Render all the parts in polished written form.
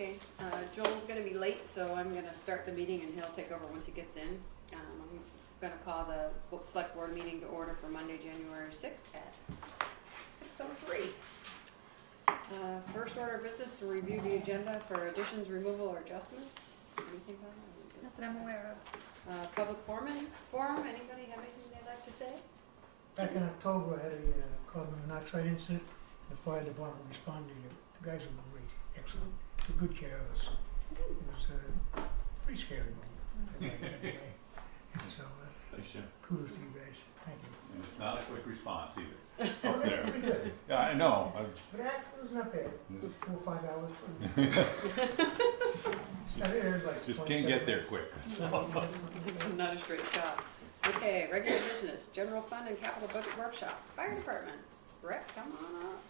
Okay, Joel's gonna be late, so I'm gonna start the meeting and he'll take over once he gets in. I'm gonna call the select board meeting to order for Monday, January 6th at 6:03. First order of business to review the agenda for additions, removal, or adjustments. Anything on that? Not that I'm aware of. Public forum, anybody have anything they'd like to say? Back in October, I had a carbon monoxide incident. The fire department responded. The guys were great, excellent. Took good care of us. It was a pretty scary moment. Anyway. So Thanks, Jim. kudos to you guys. Thank you. And it's not a quick response either. Oh, Up there. pretty good. Yeah, I know. But that was not bad. 4 or 5 hours. I think everybody Just can't get there quick. Not a straight shot. Okay, regular business, general fund and capital budget workshop, fire department. Brett, come on up.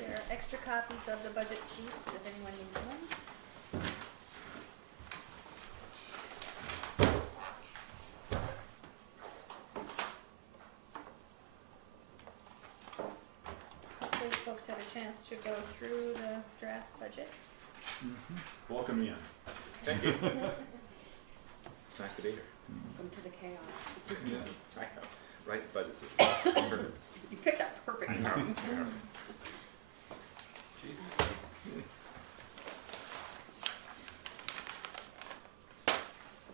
There are extra copies of the budget sheets if anyone needs one. Hopefully folks had a chance to go through the draft budget. Welcome in. Thank you. It's nice to be here. Welcome to the chaos. I know. Right, budgets is perfect. You picked that perfect time.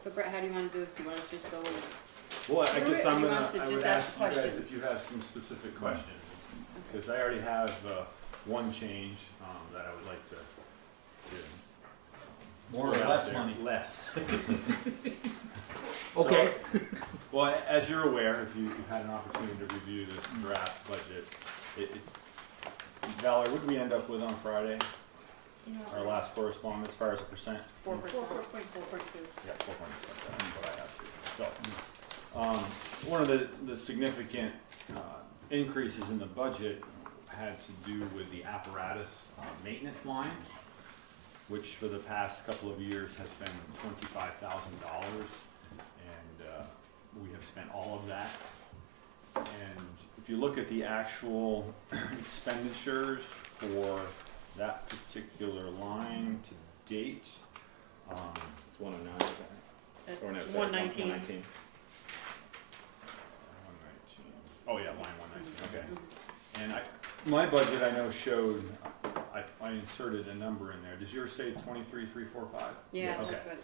So Brett, how do you want to do this? Do you want us to just go Well, I through guess it, or I'm do you gonna, want us to I just would ask ask you guys questions? if you have some specific questions. Because I already have one change that I would like to More or throw out less there. money? Less. Okay. So, well, as you're aware, if you've had an opportunity to review this draft budget, Valerie, what did we end up with on Friday? Our last correspondence, as far as a percent? 4%? 4.2. Yeah, 4.7, that's what I have to. So, one of the significant increases in the budget had to do with the apparatus maintenance line, which for the past couple of years has been $25,000, and we have spent all of that. And if you look at the actual expenditures for that particular line to date, It's 109, is that right? Or no, is that 119. 119? 119. Oh yeah, line 119. Okay. And my budget I know showed I inserted a number in there. Does yours say 23,345? Yeah, Okay. that's what,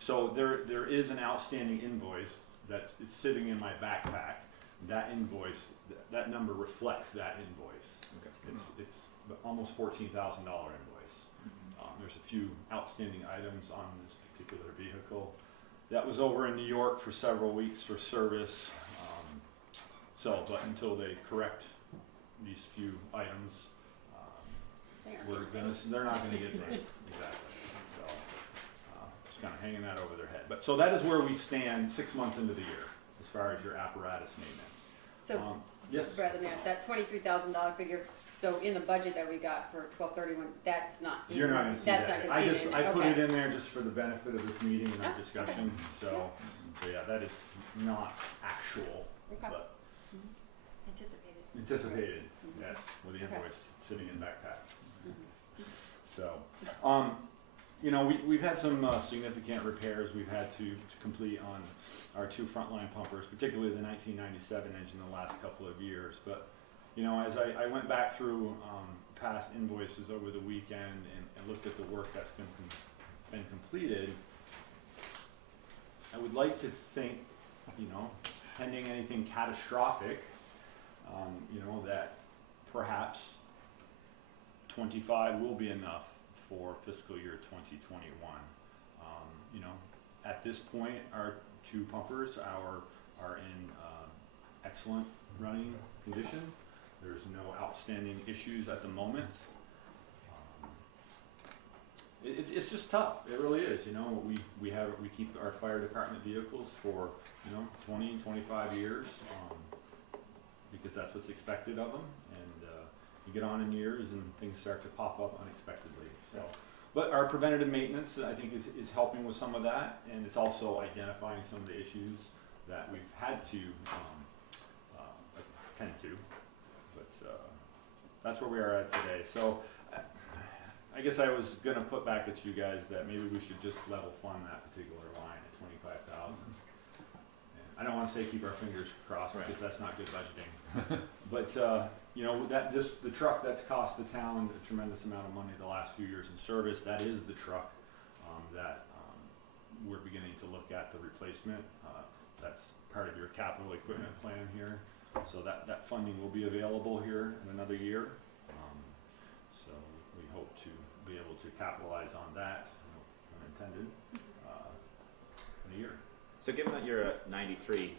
So there is an outstanding invoice it's sitting in my backpack. That invoice, that number reflects that invoice. Okay. It's almost $14,000 invoice. There's a few outstanding items on this particular vehicle. That was over in New York for several weeks for service. But until they correct these few items, they're not gonna get paid. Exactly. So, just kind of hanging that over their head. But so that is where we stand 6 months into the year, as far as your apparatus maintenance. so Yes? Brett, let me ask, that $23,000 figure, so in the budget that we got for 12/31, that's not in. You're not gonna see that's that. not gonna see it in I there. put Okay. it in there just for the benefit of this meeting and our Oh, discussion. So yeah, that is not actual, Okay. but Anticipated. anticipated, Mhm. yes, with the Okay. invoice sitting in backpack. Mhm. So, we've had some significant repairs we've had to complete on our 2 frontline pumpers, particularly the 1997 engine the last couple of years. But, as I went back through past invoices over the weekend and looked at the work that's been completed, I would like to think, pending anything catastrophic, that perhaps 25 will be enough for fiscal year 2021. At this point, our 2 pumpers are in excellent running condition. There's no outstanding issues at the moment. It's just tough. It really is. We keep our fire department vehicles for 20, 25 years. Because that's what's expected of them, and you get on in years and things start to pop up unexpectedly. So, but our preventative maintenance, I think, is helping with some of that, and it's also identifying some of the issues that we've had to attend to. But that's where we are at today. So I guess I was gonna put back at you guys that maybe we should just level fund that particular line at 25,000. I don't wanna say keep our fingers crossed, Right. because that's not good budgeting. But, you know, the truck that's cost the town a tremendous amount of money the last few years in service, that is the truck, that, we're beginning to look at the replacement. That's part of your capital equipment plan here. So that funding will be available here in another year. So we hope to be able to capitalize on that, no pun intended, in a year. So given that you're at 93%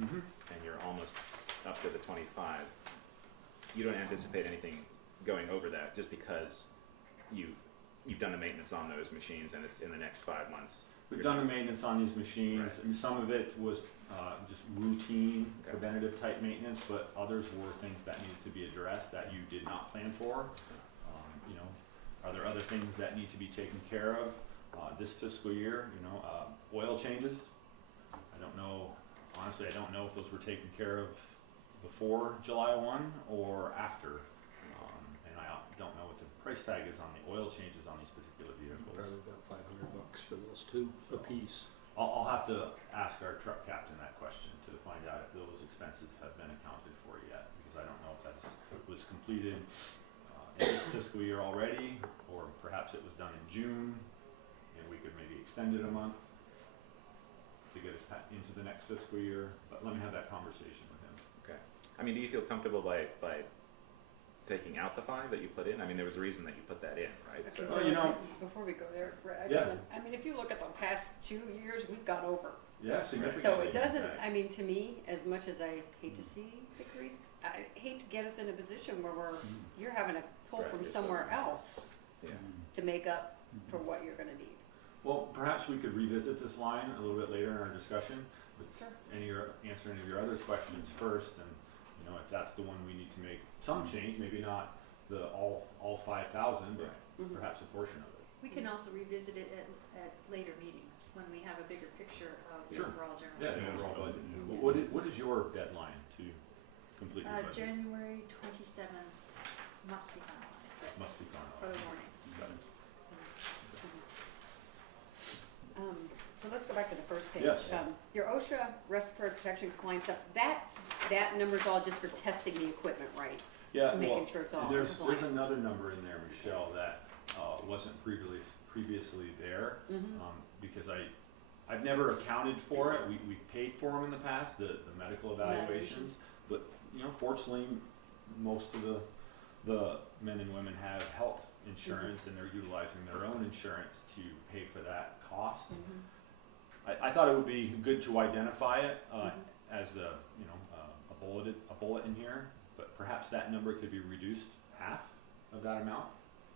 Mm-hmm. and you're almost up to the 25, you don't anticipate anything going over that just because you've done the maintenance on those machines and it's in the next 5 months. We've done the maintenance on these machines. Right. I mean, some of it was just routine, Okay. preventative type maintenance, but others were things that needed to be addressed that you did not plan for. You know, are there other things that need to be taken care of this fiscal year? You know, oil changes. I don't know. Honestly, I don't know if those were taken care of before July 1 or after. And I don't know what the price tag is on the oil changes on these particular vehicles. Probably about $500 for those two a piece. I'll have to ask our truck captain that question to find out if those expenses have been accounted for yet, because I don't know if that was completed in this fiscal year already, or perhaps it was done in June, and we could maybe extend it a month to get us into the next fiscal year. But let me have that conversation with him. Okay. I mean, do you feel comfortable by taking out the 5 that you put in? I mean, there was a reason that you put that in, right? Okay, Well, you know- before we go there, Brett, Yeah. I mean, if you look at the past 2 years, we've got over. Yeah, significantly. So it doesn't, in fact. I mean, to me, as much as I hate to see decrease, I hate to get us in a position where you're having to pull Right, from it's somewhere something. else Yeah. to make up for what you're gonna need. Well, perhaps we could revisit this line a little bit later in our discussion, with Sure. answer any of your other questions first, and, you know, if that's the one we need to make some change, maybe not the all 5,000, but Mhm. perhaps a portion of it. We can also revisit it at later meetings when we have a bigger picture of the Sure. overall general. Yeah, plan. the overall budget. Yeah. What is your deadline to complete your budget? January 27th must be finalized Must be for finalized. the warning. Got it. So let's go back to the first page. Yes. Your OSHA respiratory protection compliance stuff, that number's all just for testing the equipment, right? Yeah, Making well, sure it's all in there's compliance. another number in there, Michelle, that wasn't previously there, Mhm. because I've never accounted for it. We paid for them in the past, the medical evaluations, but, you know, fortunately, most of the men and women have health insurance, and they're utilizing their own insurance to pay for that cost. Mhm. I thought it would be good to identify it Mhm. as a, you know, a bullet in here, but perhaps that number could be reduced half of that amount.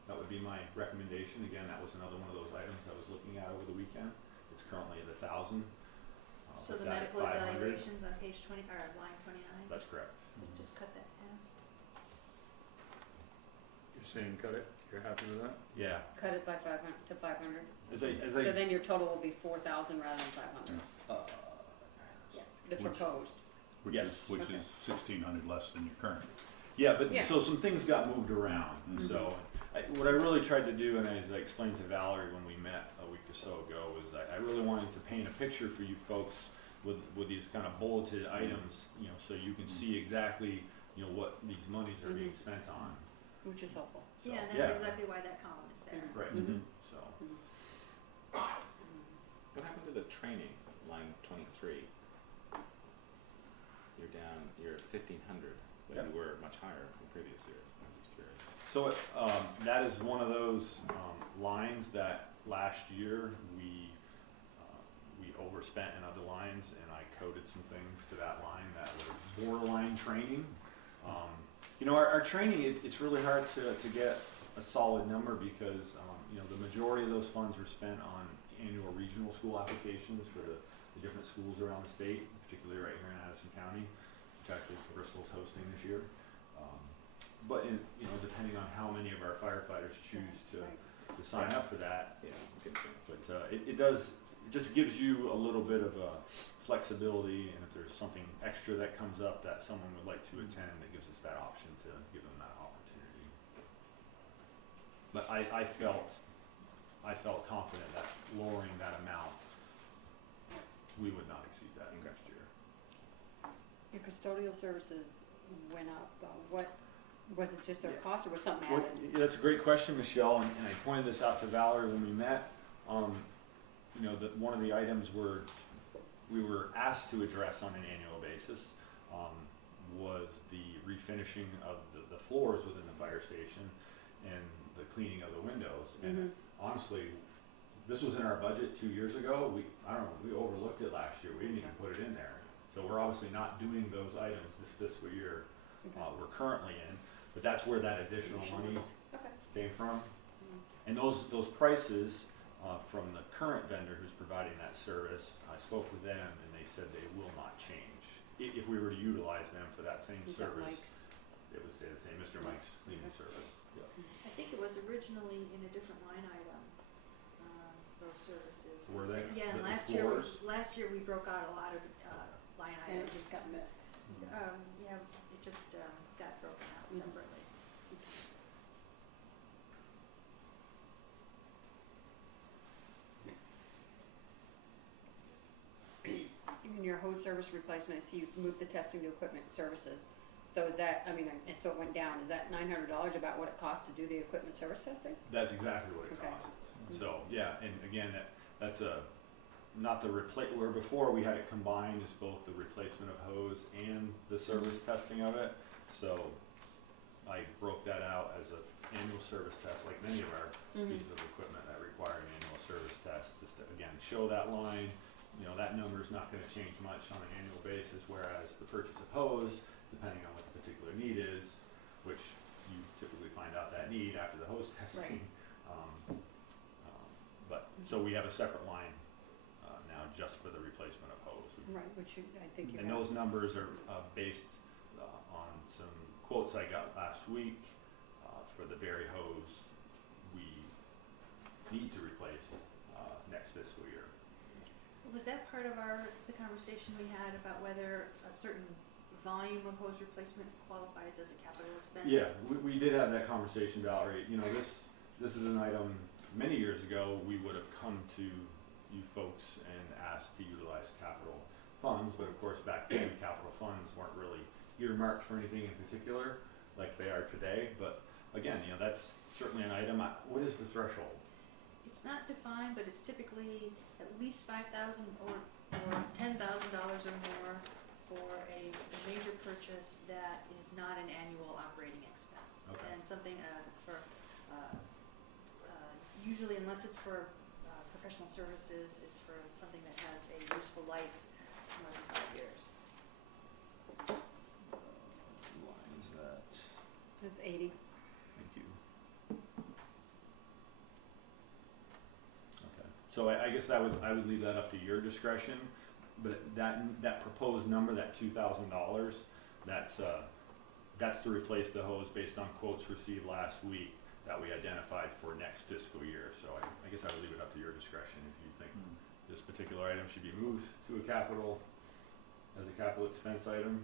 That would be my recommendation. Again, that was another one of those items I was looking at over the weekend. It's currently at 1,000. So put the that at medical 500. evaluations on page 20, or line 29, That's correct. so just cut that down. You're saying cut it? You're happy with that? Yeah. Cut it by 500 to 500. As So I, then your total will be 4,000 rather than 500. The Which- proposed. Which Yes. is, which Okay. is 1,600 less than your current. yeah, but Yeah. so some things got moved around. Mhm. So what I really tried to do, and as I explained to Valerie when we met a week or so ago, was I really wanted to paint a picture for you folks with these kind of bulleted items, you know, so you can see exactly, you know, what these monies are being spent on. Which is helpful. So, Yeah, and that's exactly why that column is there. Mhm. Right. Mhm. So What happened to the training, line 23? You're at 1,500, but Yep. you were much higher in previous years. I was just curious. So that is one of those lines that last year we overspent in other lines, and I coded some things to that line that was borderline training. You know, our training, it's really hard to get a solid number because you know, the majority of those funds were spent on annual regional school applications for the different schools around the state, particularly right here in Addison County, which actually Bristol's hosting this year. But you know, depending on how many of our firefighters choose to sign up for that, Yeah, good thing. but it just gives you a little bit of a flexibility, and if there's something extra that comes up that someone would like to attend, it gives us that option to give them that opportunity. But I felt confident that lowering that amount, we would not exceed that Okay. next year. Your custodial services went up, what, was it just their Yeah. cost or was something Well, added? that's a great question, Michelle, and I pointed this out to Valerie when we met. You know, that one of the items we were asked to address on an annual basis, was the refinishing of the floors within the fire station and the cleaning of the windows. And honestly, this was in our budget 2 years ago. I don't know, we overlooked it last year. We didn't even put it in there. So we're obviously not doing those items this fiscal year Okay. we're currently in, but that's where that additional money Okay. came from. And those prices from the current vendor who's providing that service, I spoke with them and they said they will not change. If we were to utilize them for that same Is that service, Mike's? it would stay the same, Mr. Mike's cleaning service. Yep. I think it was originally in a different line item, those services. Were they? Yeah, and The last floors? year we broke out a lot of, line And it items. just got missed. Yeah, it just, got broken out Mhm. separately. In your hose service replacement, so you moved the testing to equipment services. So is that, I mean, and so it went down, is that $900 about what it costs to do the equipment service testing? That's exactly what it Okay. costs. So, yeah, and again, that's not the where before we had it combined as both the replacement of hose and the service testing of it. So I broke that out as an annual service test, like many of our pieces of equipment that require an annual service test, just to, again, show that line. You know, that number's not gonna change much on an annual basis, whereas the purchase of hose, depending on what the particular need is, which you typically find out that need after the hose testing. But, so we have a separate line now just for the replacement of hose. Right, which I think you And have. those numbers are based on some quotes I got last week for the Berry hose we need to replace next fiscal year. Was that part of the conversation we had about whether a certain volume of hose replacement qualifies as a capital expense? Yeah, we did have that conversation, Valerie. You know, this is an item, many years ago, we would have come to you folks and asked to utilize capital funds, but of course back then, capital funds weren't really earmarked for anything in particular, like they are today. But again, you know, that's certainly an item. What is the threshold? It's not defined, but it's typically at least $5,000 or $10,000 or more for a major purchase that is not an annual operating expense. Okay. And something for, usually unless it's for professional services, it's for something that has a useful life more than 5 years. Line is that? That's 80. Thank you. Okay, so I guess I would leave that up to your discretion, but that proposed number, that $2,000, that's to replace the hose based on quotes received last week that we identified for next fiscal year. So I guess I would leave it up to your discretion if you think this particular item should be moved to a capital, as a capital expense item.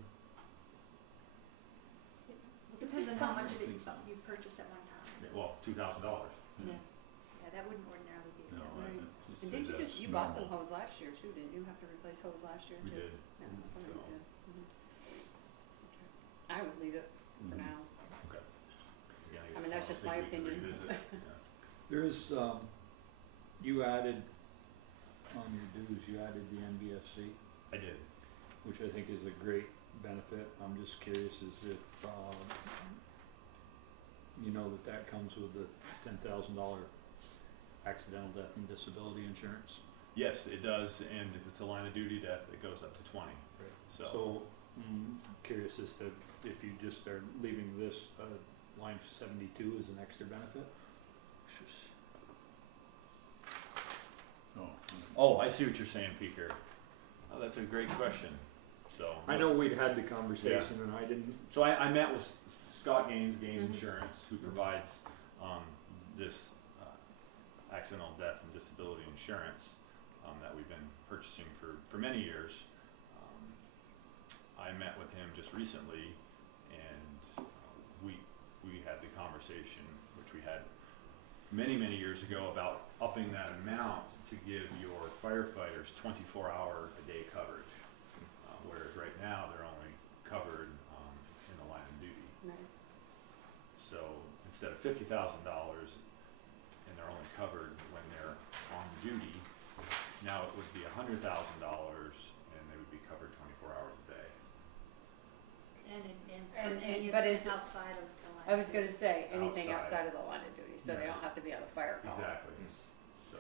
It depends on how much of it you purchase at one time. Well, $2,000. Yeah. Yeah, that wouldn't ordinarily be a No, capital. Right. just And say didn't you that's you bought some normal. hose last year too, didn't you? Have to replace hose last year We too? did. Yeah, I thought you So- did. Okay. I would leave it for Mhm. now. Okay. Again, I mean, that's I'll just think my we can opinion. revisit. Yeah. There's, you added, on your dues, you added the NBFC, I did. which I think is a great benefit. I'm just curious as if, you know that comes with the $10,000 accidental death and disability insurance. Yes, it does, and if it's a line of duty death, it goes up to 20. So, Curious as to if you just are leaving this, line 72 as an extra benefit? oh, I see what you're saying, Peter. Oh, that's a great question. So I know we'd had the conversation and I didn't, So I met with Scott Gaines, Gaines Mhm. Insurance, who provides this accidental death and disability insurance that we've been purchasing for many years. I met with him just recently, and we had the conversation, which we had many, many years ago about upping that amount to give your firefighters 24-hour-a-day coverage, whereas right now they're only covered in the line of duty. Right. So instead of $50,000, and they're only covered when they're on duty, now it would be $100,000, and they would be covered 24 hours a day. And but anything is it- outside of the line. I was gonna say, anything Outside. outside of the line of duty, so they Yes. don't have to be on a fire call. Exactly. So,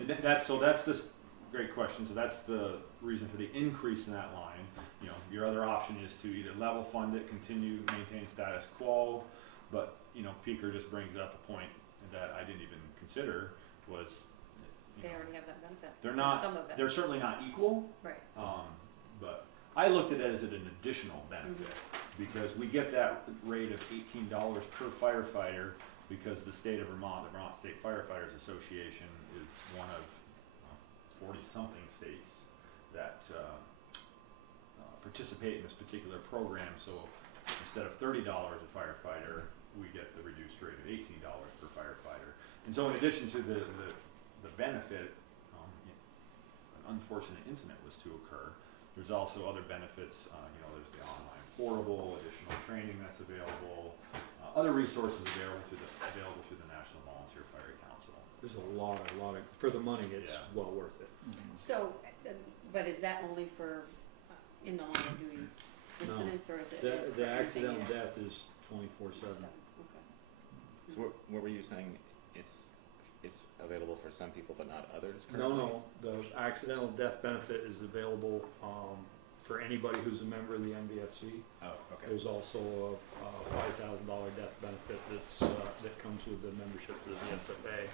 and that's this great question. So that's the reason for the increase in that line. You know, your other option is to either level fund it, continue maintain status quo, but you know, Peaker just brings up a point that I didn't even consider was, you They know, already have that benefit. they're or not, Some of it. they're certainly not equal, Right. but I looked at it as an additional benefit because we get that rate of $18 per firefighter because the state of Vermont, the Vermont State Firefighters Association, is one of 40-something states that participate in this particular program. So instead of $30 a firefighter, we get the reduced rate of $18 per firefighter. And so in addition to the benefit, an unfortunate incident was to occur. There's also other benefits, you know, there's the online portable, additional training that's available, other resources available through the National Volunteer Fire Council. There's a lot of, for the money, it's Yeah. well worth it. So, but is that only for in the line of duty No. incidents, or is it? The, it's for the anything accidental else? death is 24/7. Okay. So what were you saying? It's available for some people but not others No, currently? no, the accidental death benefit is available, for anybody who's a member of the NVFC. Oh, okay. There's also a $5,000 death benefit that comes with the membership to the VSFA,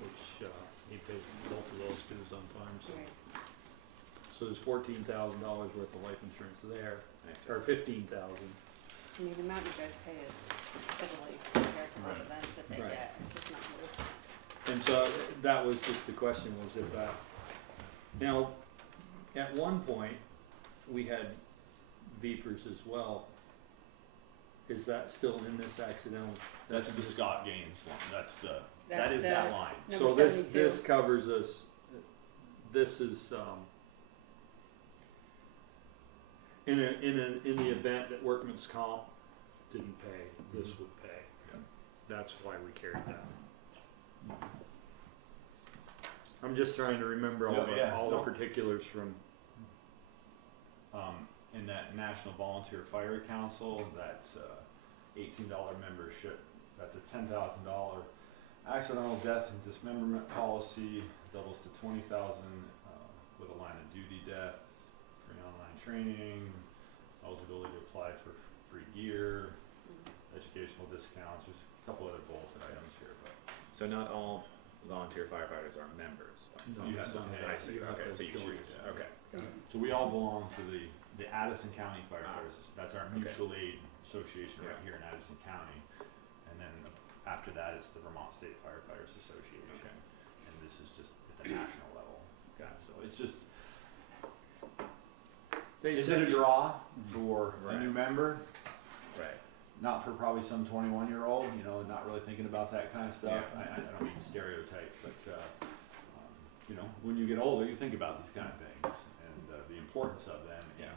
which, he pays both of those dues on time, so. Right. So there's $14,000 worth of life insurance there, I see. or 15,000. I mean, the amount you guys pay is fiddly compared to all the Right. benefit they Right. get, it's just not worth it. And so that was just the question, was if that, now, at one point, we had beepers as well. Is that still in this accidental? That's the Scott Gaines line. That That's is the that line. number So this 72. covers us, this is, in the event that workman's comp didn't pay, this would pay. Yeah. That's why we carried that. I'm just trying to remember all the no. particulars from, In that National Volunteer Fire Council, that's $18 membership. That's a $10,000 accidental death and dismemberment policy, doubles to $20,000 with a line of duty death, free online training, eligibility to apply for free gear, educational discounts. There's a couple other bulleted items here, but So not all volunteer firefighters are members. No, you have to some pay. I see. You have Okay, to so you join. choose. Yeah. Okay. So we all belong to the Addison County Firefighters. That's our Okay. mutual aid association right Yeah. here in Addison County. And then after that is the Vermont State Firefighters Association. Okay. And this is just at the national level. Got it. So it's just, they is said it a draw for a Right. new member? Right. Not for probably some 21-year-old, you know, not really thinking about that kind of stuff. Yeah. I don't mean to stereotype, but, you know, when you get older, you think about these kind of things and the importance of them. Yeah. And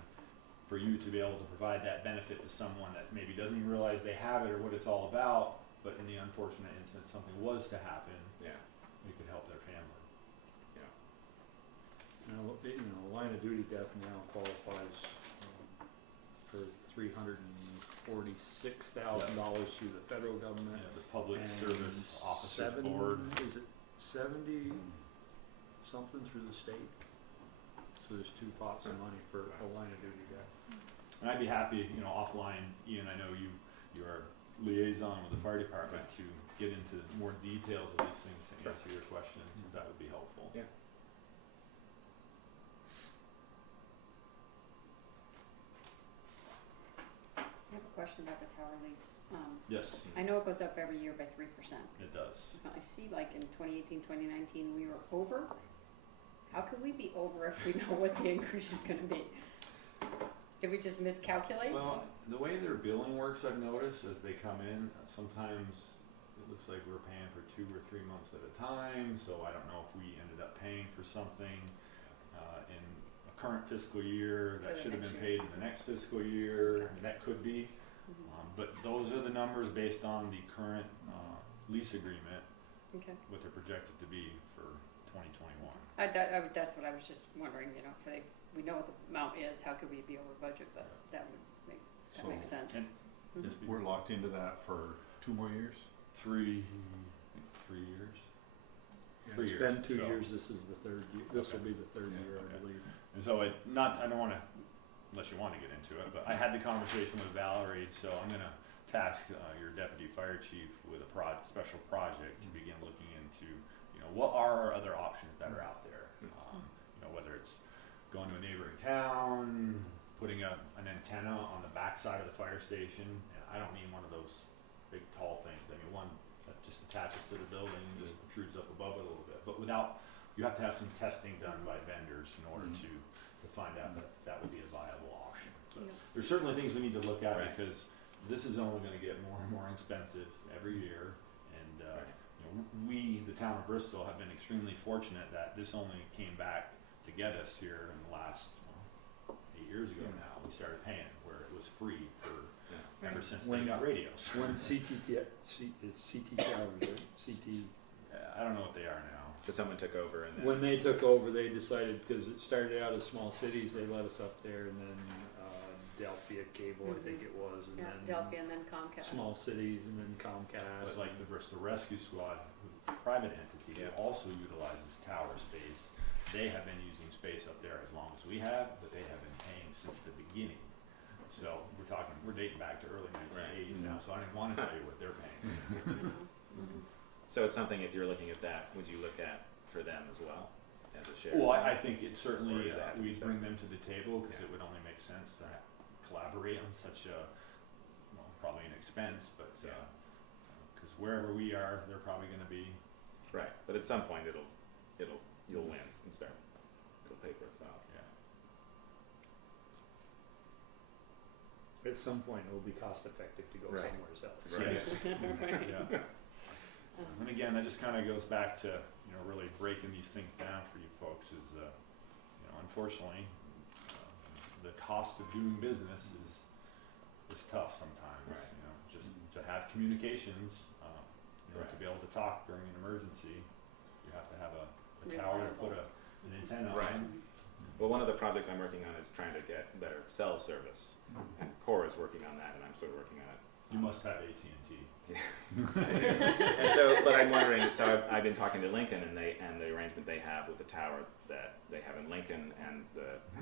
for you to be able to provide that benefit to someone that maybe doesn't even realize they have it or what it's all about, but in the unfortunate instance something was to happen, Yeah. we could help their family. Now, line of duty death now qualifies for $346,000 through the federal government. The Public and Service Officers Board. Is it 70 something through the state? So there's two pots of money for a line of duty death. And I'd be happy, you know, offline, Ian, I know you are liaison with the fire department to get into more details of these things to answer your questions, if that would be helpful. Yeah. I have a question about the Tower Lease. Yes, I know it goes up every year by 3%. it does. I see like in 2018, 2019, we were over. How could we be over if we know what the increase is gonna be? Did we just miscalculate? Well, the way their billing works, I've noticed, as they come in, sometimes it looks like we're paying for 2 or 3 months at a time, so I don't know if we ended up paying for something in a current fiscal year that For the should have next been paid in the next fiscal year, and that could be. Mhm. But those are the numbers based on the current lease agreement, Okay. what they're projected to be for 2021. That's what I was just wondering, you know, we know what the amount is, how could we be over budget, but that So- makes sense. And Mhm. just be We're locked into that for 2 more years? 3 years. Yeah, 3 it's years. been 2 so- years, this is the third year, this will Okay. be the third Yeah, year, I okay. believe. And so I don't wanna, unless you wanna get into it, but I had the conversation with Valerie, so I'm gonna task your deputy fire chief with a special project to begin looking into, you know, what are our other options that are out there? You know, whether it's going to a neighboring town, putting an antenna on the backside of the fire station, and I don't mean one of those big tall things, I mean one that just attaches to the building and just protrudes up above it a little bit, but you have to have some testing done by vendors in order to find out that that would be a viable option. But Yeah. there's certainly things we need to look at Right. because this is only gonna get more and more expensive every year, and, you know, we, the town of Bristol, have been extremely fortunate that this only came back to get us here in the last, 8 years ago Yeah. now, we started paying, where it was free for, Yeah. ever since they When- got radios. When it's CT towers, right? CT, I don't know what they are now. So someone took over and then. when they took over, they decided, cause it started out as small cities, they let us up there, and then, Delphia Cable, I think it was, and Yeah, then. Delphi and then Comcast. Small cities, and then Comcast. But like the Bristol Rescue Squad, who's a private entity, Yeah. also utilizes tower space. They have been using space up there as long as we have, but they have been paying since the beginning. So we're dating back to early 1980s now, so I didn't wanna tell you what they're paying. Mhm. So it's something, if you're looking at that, would you look at for them as well, as a share? Well, I think it Or certainly, does it have to be we bring separate? them to the table, cause Yeah. it would only make sense to collaborate on such a, well, probably an expense, but, Yeah. cause wherever we are, they're probably gonna be. Right, but at some point you'll win and start, it'll pay for itself. At some point, it will be cost effective to go Right. somewhere else. Right. Yes. Yeah. And again, that just kinda goes back to, you know, really breaking these things down for you folks is, you know, unfortunately, the cost of doing business is tough sometimes, Right. you know, just to have communications, you know, to Right. be able to talk during an emergency, you have to have a tower to put an antenna on. Right. Well, one of the projects I'm working on is trying to get better cell service, and Core is working on that, and I'm sort of working on it. You must have AT&T. And so, but I'm wondering, so I've been talking to Lincoln and the arrangement they have with the tower that they have in Lincoln and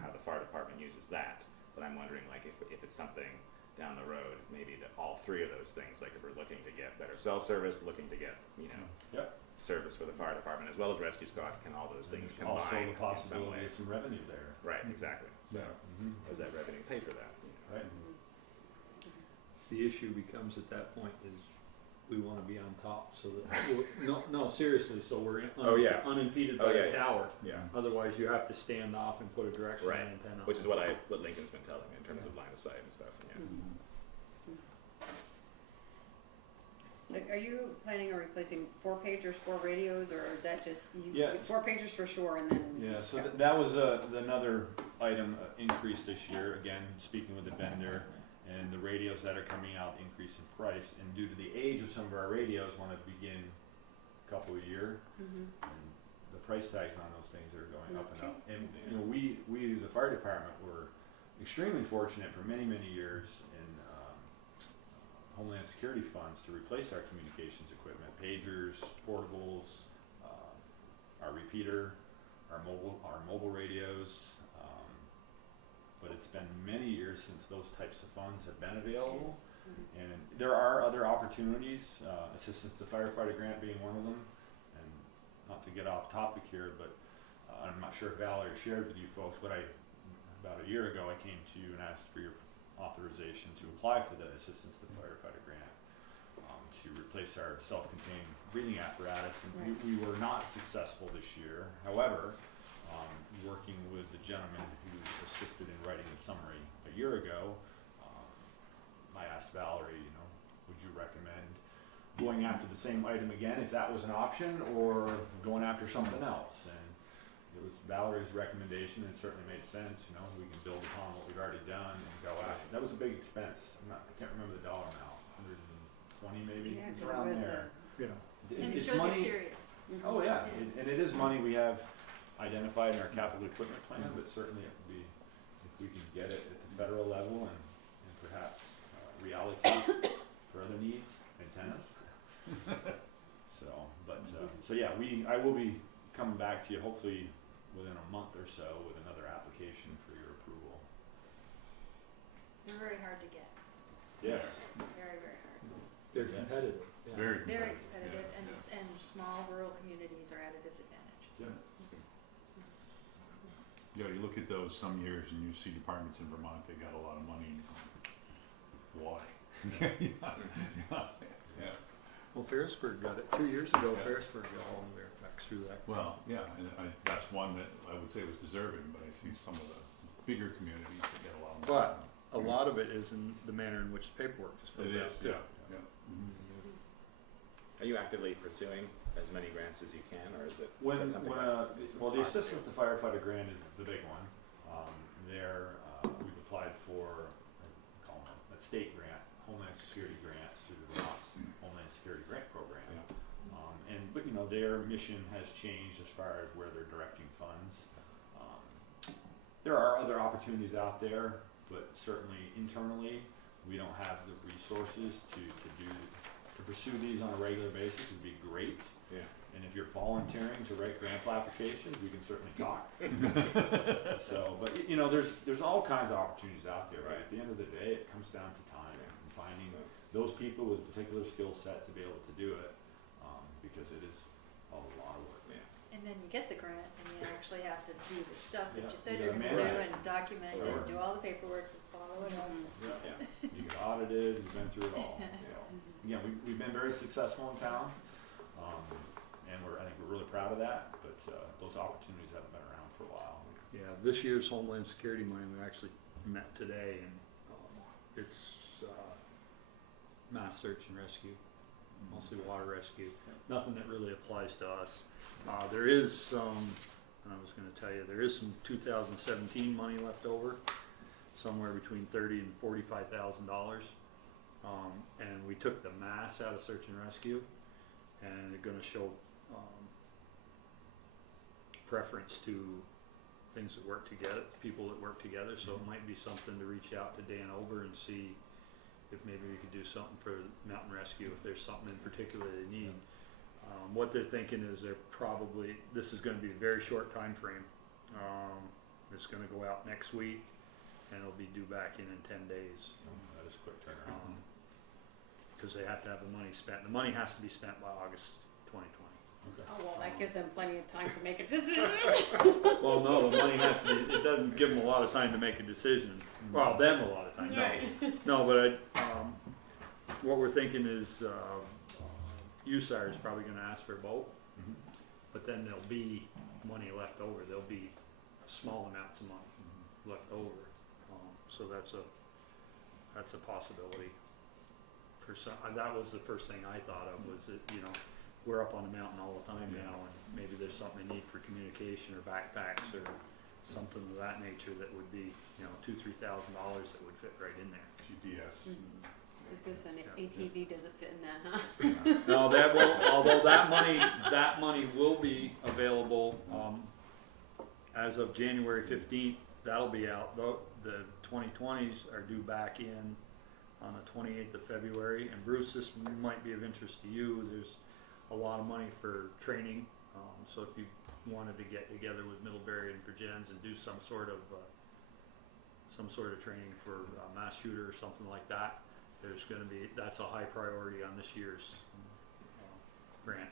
how the fire department uses that. But I'm wondering, like, if it's something down the road, maybe that all three of those things, like if we're looking to get better cell service, looking to get, you know, Yep. service for the fire department as well as rescue squad, can all those things combine Also the in some possibility way? of some revenue there. Right, exactly. So, Mhm. does that revenue pay for that? You know? Right. The issue becomes at that point is we wanna be on top so that, no, seriously, so we're Oh, yeah. unimpeded Oh, by yeah, the yeah. tower. Yeah. Otherwise, you have to stand off and put a directional Right. antenna. Which is on. what Lincoln's been telling me in terms of line of sight and stuff. Yeah. So are you planning on replacing 4-pagers, 4 radios, or is that just, Yeah. 4-pagers for sure, and then? Yeah, so that was another item increase this year, again, speaking with the vendor, and the radios that are coming out increase in price, and due to the age of some of our radios, wanna begin a couple a year, Mhm. and the price tags on those things are going up and Not up. And, you know, we, the fire department, were extremely fortunate for many, many years in, Homeland Security funds to replace our communications equipment, pagers, portables, our repeater, our mobile radios, but it's been many years since those types of funds have been available. And there are other opportunities, assistance to firefighter grant being one of them, and not to get off topic here, but I'm not sure if Valerie shared with you folks, but about a year ago, I came to you and asked for your authorization to apply for the assistance to firefighter grant, to replace our self-contained breathing apparatus, and we were not successful this year. However, working with the gentleman who assisted in writing the summary a year ago, I asked Valerie, you know, would you recommend going after the same item again if that was an option, or going after something else. And it was Valerie's recommendation, and it certainly made sense, you know, we can build upon what we've already done and go after. That was a big expense. I can't remember the dollar amount, 120 maybe? Yeah, It's 'cause it around was there. Yeah. And it It's shows you're money. serious. Oh, yeah, Yeah. and it is money we have identified in our capital equipment plan, but certainly it would be, if we can get it at the federal level and perhaps reallocate for other needs, antennas. So yeah, I will be coming back to you hopefully within a month or so with another application for your approval. They're very hard to get. Yes. Very, very hard. They're Yes. competitive. Yeah. Very Very competitive. competitive, and small rural communities are at a disadvantage. Yeah, you look at those some years and you see departments in Vermont, they got a lot of money and you go, why? Yeah, Well, Ferrisburg got it 2 years ago. Yeah. Ferrisburg got all the way back through that. well, yeah, and that's one that I would say was deserving, but I see some of the bigger communities that get a lot of money. But a lot of it is in the manner in which the paperwork is It filled is, out too. yeah, yeah. Are you actively pursuing as many grants as you can, or is it? When, is that something when, that is well, the talked about? assistance to firefighter grant is the big one. We've applied for, call it a state grant, Homeland Security grants through the Vermont Homeland Security Grant Program. But you know, their mission has changed as far as where they're directing funds. There are other opportunities out there, but certainly internally, we don't have the resources to pursue these on a regular basis. It'd be great. Yeah. And if you're volunteering to write grant applications, we can certainly talk. So, but you know, there's all kinds of opportunities out there, right? At the end of the day, it comes down to time and finding those people with a particular skill set to be able to do it, because it is a lot of work. Yeah. And then you get the grant, and you actually have to do the stuff that Yeah, you said you you're gotta gonna do, manage and document it, Sure. and do all the paperwork, and follow it up. Yeah. You get audited, you've been through it all. So, again, we've been very successful in town, and I think we're really proud of that, but those opportunities haven't been around for a while. Yeah, this year's Homeland Security money, we actually met today, and it's mass search and rescue, mostly water rescue. Nothing that really applies to us. There is some, I was gonna tell you, there is some 2017 money left over, somewhere between $30,000 and $45,000. And we took the mass out of search and rescue, and they're gonna show preference to things that work together, people that work together, so it might be something to reach out to Dan Over and see if maybe we could do something for mountain rescue, if there's something in particular they need. What they're thinking is this is gonna be a very short time frame. It's gonna go out next week, and it'll be due back in 10 days. That is a quick turnaround. Because they have to have the money spent. The money has to be spent by August 2020. Okay. Oh, well, that gives them plenty of time to make a decision. Well, no, the money has to be, it doesn't give them a lot of time to make a decision. Well, them a lot of time, no. Right. No, but what we're thinking is, USAR is probably gonna ask for a vote, Mhm. but then there'll be money left over. There'll be small amounts of money left over. So that's a possibility. For some, that was the first thing I thought of, was that, you know, we're up on the mountain all the time Yeah. now, and maybe there's something they need for communication or backpacks or something of that nature that would be, you know, $2,000-3,000 that would fit right in there. GPS. I was gonna say, Yeah. ATV doesn't fit in that, huh? No, that will, although that money will be available, as of January 15th, that'll be out. The 2020s are due back in on the 28th of February. And Bruce, this might be of interest to you. There's a lot of money for training, so if you wanted to get together with Middlebury and Virgins and do some sort of training for a mass shooter or something like that, that's a high priority on this year's grant.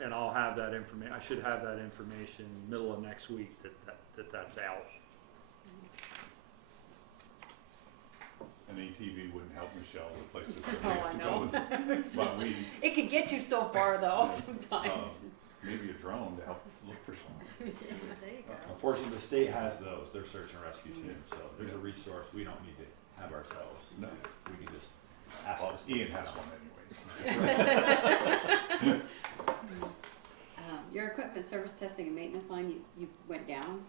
And I'll have that information. I should have that information middle of next week that's out. An ATV wouldn't help Michelle with places that Oh, we I have to know. go. But It could get you so far though, sometimes. maybe a drone to help look for someone. There you go. Unfortunately, the state has those, their search and rescue team, so there's a resource we don't need to have ourselves. No. We can just ask the Ian has one anyways. Your equipment service testing and maintenance line, you went down,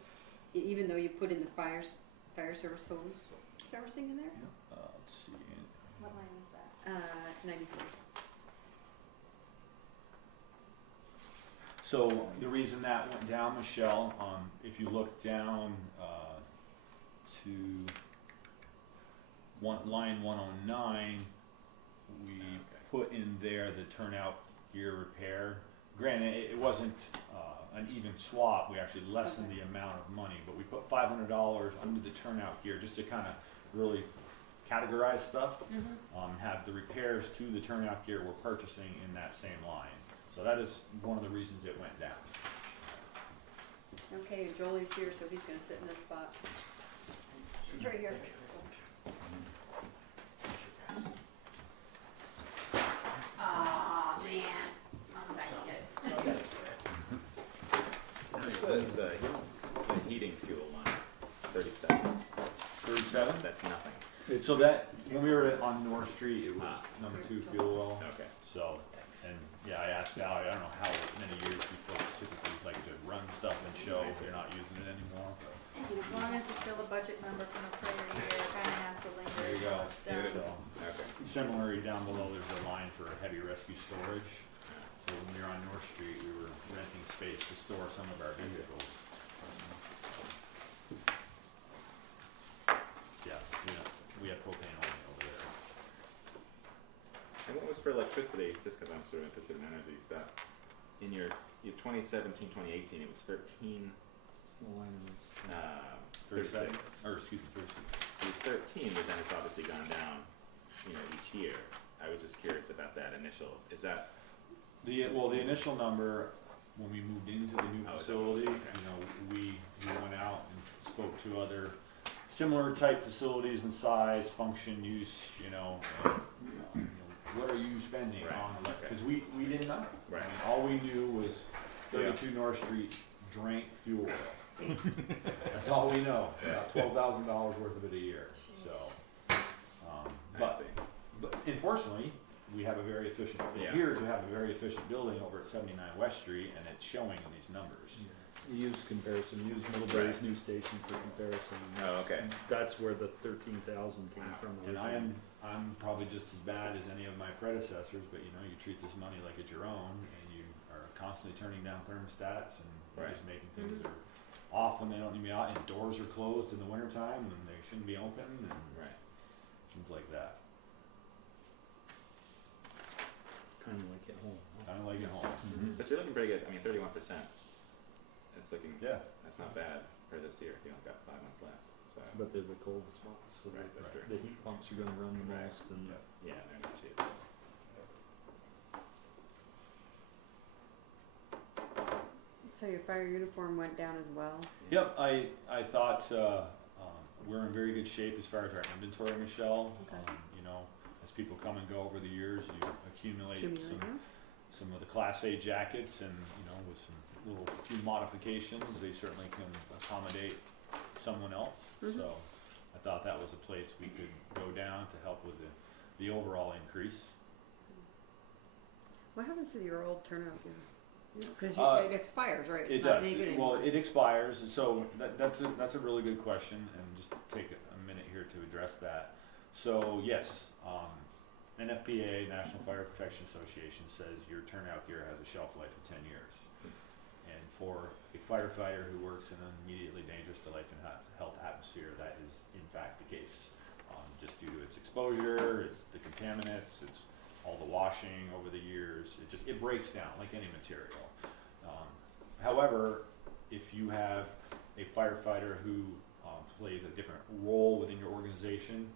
even though you put in the fire service hose servicing in there? Let's see. What line is that? 94. So the reason that went down, Michelle, if you look down to line 109, we put in there the turnout gear repair. Granted, it wasn't an even swap. We actually lessened the amount of money, but we put $500 under the turnout gear just to kind of really categorize stuff. Have the repairs to the turnout gear we're purchasing in that same line. So that is one of the reasons it went down. Okay, Jolie's here, so he's gonna sit in this spot. It's right here. Aw, man. I'm back again. What's the heating fuel line? 37. 37? That's nothing. So that, when we were on North Street, it was number 2 fuel oil. Okay. So, and yeah, I asked Valerie, I don't know how many years you folks typically like to run stuff and show if you're not using it anymore. But As long as there's still a budget number from the prior year, it kinda has to linger. there you go. until it's done. So, Okay. similarly, down below, there's a line for heavy rescue storage. So when we were on North Street, we were renting space to store some of our vehicles. Yeah, we have propane only over there. And what was for electricity, just because I'm sort of interested in energy stuff, in your 2017, 2018, it was 13, What line is it? 36. 37, or excuse me, 36. It was 13, but then it's obviously gone down, each year. I was just curious about that initial, is that, The initial number, when we moved into the new Oh, facility, okay. we went out and spoke to other similar type facilities in size, function, use, and, what are you spending Right, on electric? okay. Because we didn't know. Right. I mean, all we knew was 32 North Street drank fuel oil. That's all we know, about $12,000 worth of it a year, so. I see. But unfortunately, we have a very efficient, we appear to have a very efficient building over at 79 West Street, and it's showing in these numbers. You use comparison, use Middlebury's new station for comparison. Oh, okay. That's where the 13,000 came from And originally. I'm probably just as bad as any of my predecessors, but you treat this money like it's your own, and you are constantly turning down thermostats, and you're Right. just making things that are off when they don't need to be out, and doors are closed in the wintertime, and they shouldn't be open, and Right. things like that. Kinda like at home. huh? Kind of like at home. But you're looking pretty good. I mean, 31%. It's looking, Yeah. that's not bad for this year. You only got 5 months left. So, But they're the coldest months, so Right, that's true. the heat pumps are gonna run the Right. most and. yeah, they're not cheap. So your fire uniform went down as well? Yep, I thought we're in very good shape as far as our inventory, Michelle. Okay. As people come and go over the years, you accumulate Accumulating. some of the Class A jackets, and with some few modifications, they certainly can accommodate someone else. Mhm. So I thought that was a place we could go down to help with the overall increase. What happens to your old turnout gear? Because it expires, right? It It's not does. any good Well, anymore. it expires, and so that's a really good question, and just take a minute here to address that. So yes, NFPA, National Fire Protection Association, says your turnout gear has a shelf life of 10 years. And for a firefighter who works in an immediately dangerous to life and health atmosphere, that is in fact the case. Just due to its exposure, it's the contaminants, it's all the washing over the years, it breaks down like any material. However, if you have a firefighter who plays a different role within your organization,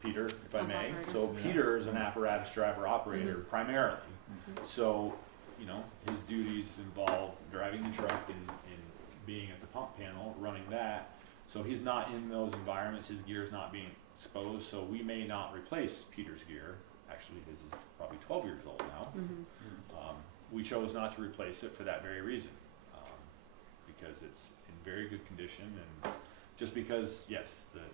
Peter, if I may, so Yeah. Peter is an apparatus driver operator primarily. Mhm. So, his duties involve driving the truck and being at the pump panel, running that. So he's not in those environments, his gear is not being exposed, so we may not replace Peter's gear. Actually, his is probably 12 years old now. Mhm. We chose not to replace it for that very reason, because it's in very good condition, and just because, yes,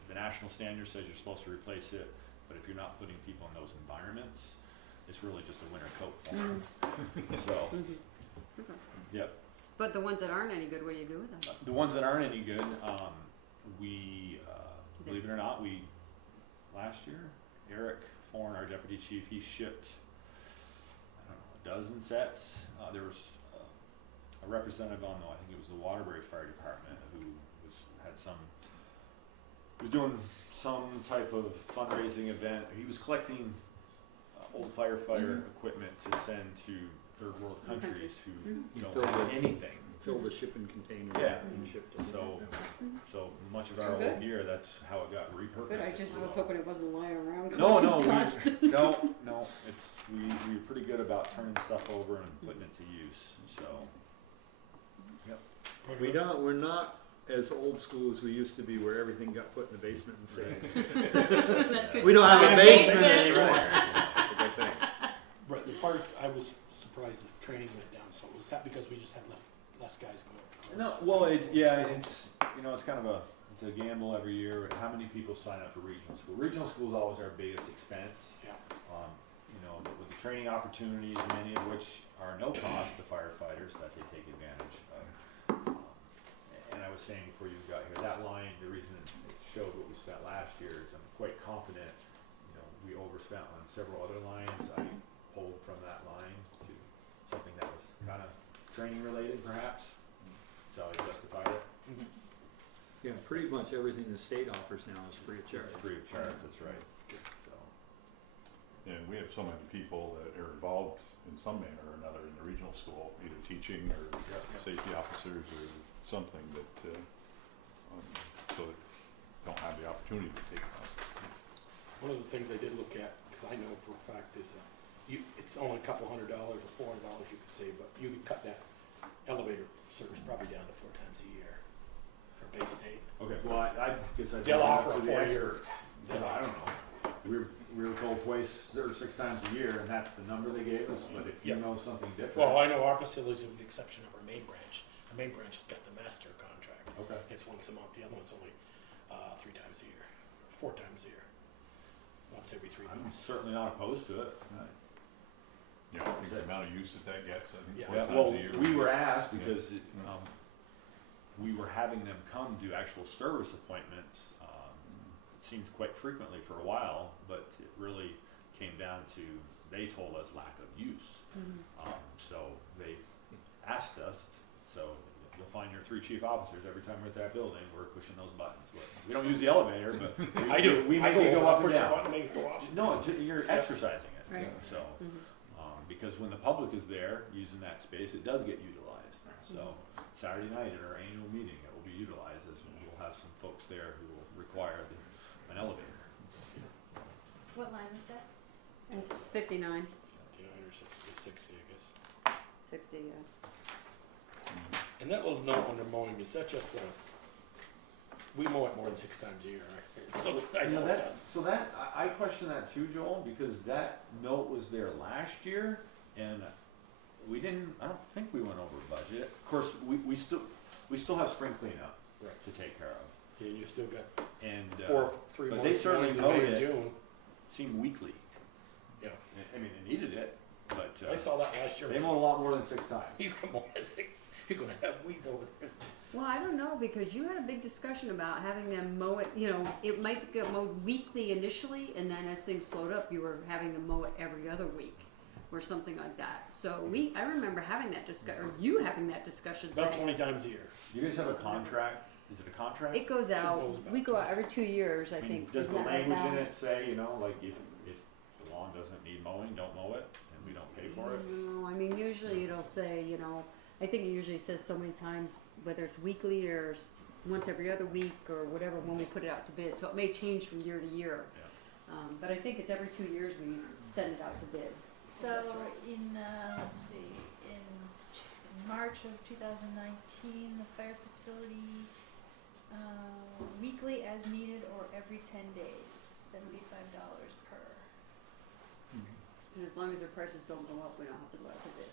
the national standard says you're supposed to replace it, but but if you're not putting people in those environments, it's really just a winter coat for them. So, Okay. yep. But the ones that aren't any good, what do you do with them? The ones that aren't any good, we, believe it or not, last year, Eric Horn, our deputy chief, he shipped, I don't know, a dozen sets. There was a representative on I think it was the Waterbury Fire Department who was doing some type of fundraising event. He was collecting old firefighter equipment to send to third world countries who don't Fill have the- anything. Fill the shipping container Yeah. and shipped it. So much of So our good. old gear, that's how it got repurposed. Good, I if just you was will. hoping it wasn't lying around. No, collecting no, dust. no, it's, we're pretty good about turning stuff over and putting it to use, so. We're not as old school as we used to be where everything got put in the basement and saved. That's good. We don't have a Yeah. basement Yeah. anymore. It's a good thing. Right, the fire, I was surprised the training went down, so was that because we just had less guys going? No, well, it's kind of it's a gamble every year. How many people sign up for regional school? Regional school is always our biggest expense. Yeah. But with the training opportunities, many of which are no cost to firefighters that they take advantage of. And I was saying before you got here, that line, the reason it showed what we spent last year is I'm quite confident, we overspent on several other lines. I pulled from that line to something that was kind of training related perhaps. So I justified it. Yeah, pretty much everything the state offers now is free of charge. It's free of charge, that's right. So, And we have so many people that are involved in some manner or another in the regional school, either teaching or safety officers or something that, so that don't have the opportunity to take classes. One of the things I did look at, because I know for a fact is, it's only a couple $100 or $400 you could save, but you could cut that elevator service probably down to 4 times a year for Bay State. okay, well, I guess I. They'll offer to a the 4-year. experts. I don't know. We were told twice or 6 times a year, and that's the number they gave us, but if you Yeah. know something different. Well, I know our facilities with the exception of our main branch. Our main branch has got the master contract. Okay. It's once a month, the other one's only 3 times a year, 4 times a year. Once every 3 I'm months. certainly not opposed to it. Yeah, I think the amount of use that gets, I think Yeah. 4 Yeah, times well, a year. we were asked Yeah. because we were having them come do actual service appointments. It seemed quite frequently for a while, but it really came down to, they told us lack of use. So they asked us, so you'll find your 3 chief officers every time we're at that building, we're pushing those buttons. We don't use the elevator, but I do. we I make it go over, up I and push the down. button, make it go off. No, you're exercising it. Right. So, because when the public is there using that space, it does get utilized. So Saturday night at our annual meeting, it will be utilized as we'll have some folks there who will require an elevator. What line was that? It's 59, 59 or 60, I guess. 60, yeah. And that little note under mowing, is that just we mow it more than 6 times a year, right? It looks- I know it does. I question that too, Joel, because that note was there last year, and I don't think we went over budget. Of course, we still have spring cleanup Right. to take care of, Yeah, you still got and 3 but months, they certainly in May mowed and it. June. seemed weekly. Yeah. I mean, it needed it, but I saw that last year. they mowed a lot more than 6 times. You're gonna have weeds over there. Well, I don't know, because you had a big discussion about having them mow it, it might get mowed weekly initially, and then as things slowed up, you were having them mow it every other week, or something like that. So I remember having that or you having that discussion About saying, 20 times a year. You guys have a contract? Is it a contract? it goes out, goes about we go out every 2 years, I I mean, think. does Isn't the that right language in now? it say, like if the lawn doesn't need mowing, don't mow it, and we don't pay for it? No, I mean, usually it'll say, I think it usually says so many times, whether it's weekly or once every other week or whatever, when we put it out to bid. So it may change from year to year. Yeah. But I think it's every 2 years we send it out to bid. So in, let's see, in March of 2019, the fire facility, weekly as needed or every 10 days, $75 per. And as long as their prices don't go up, we don't have to go out to bid.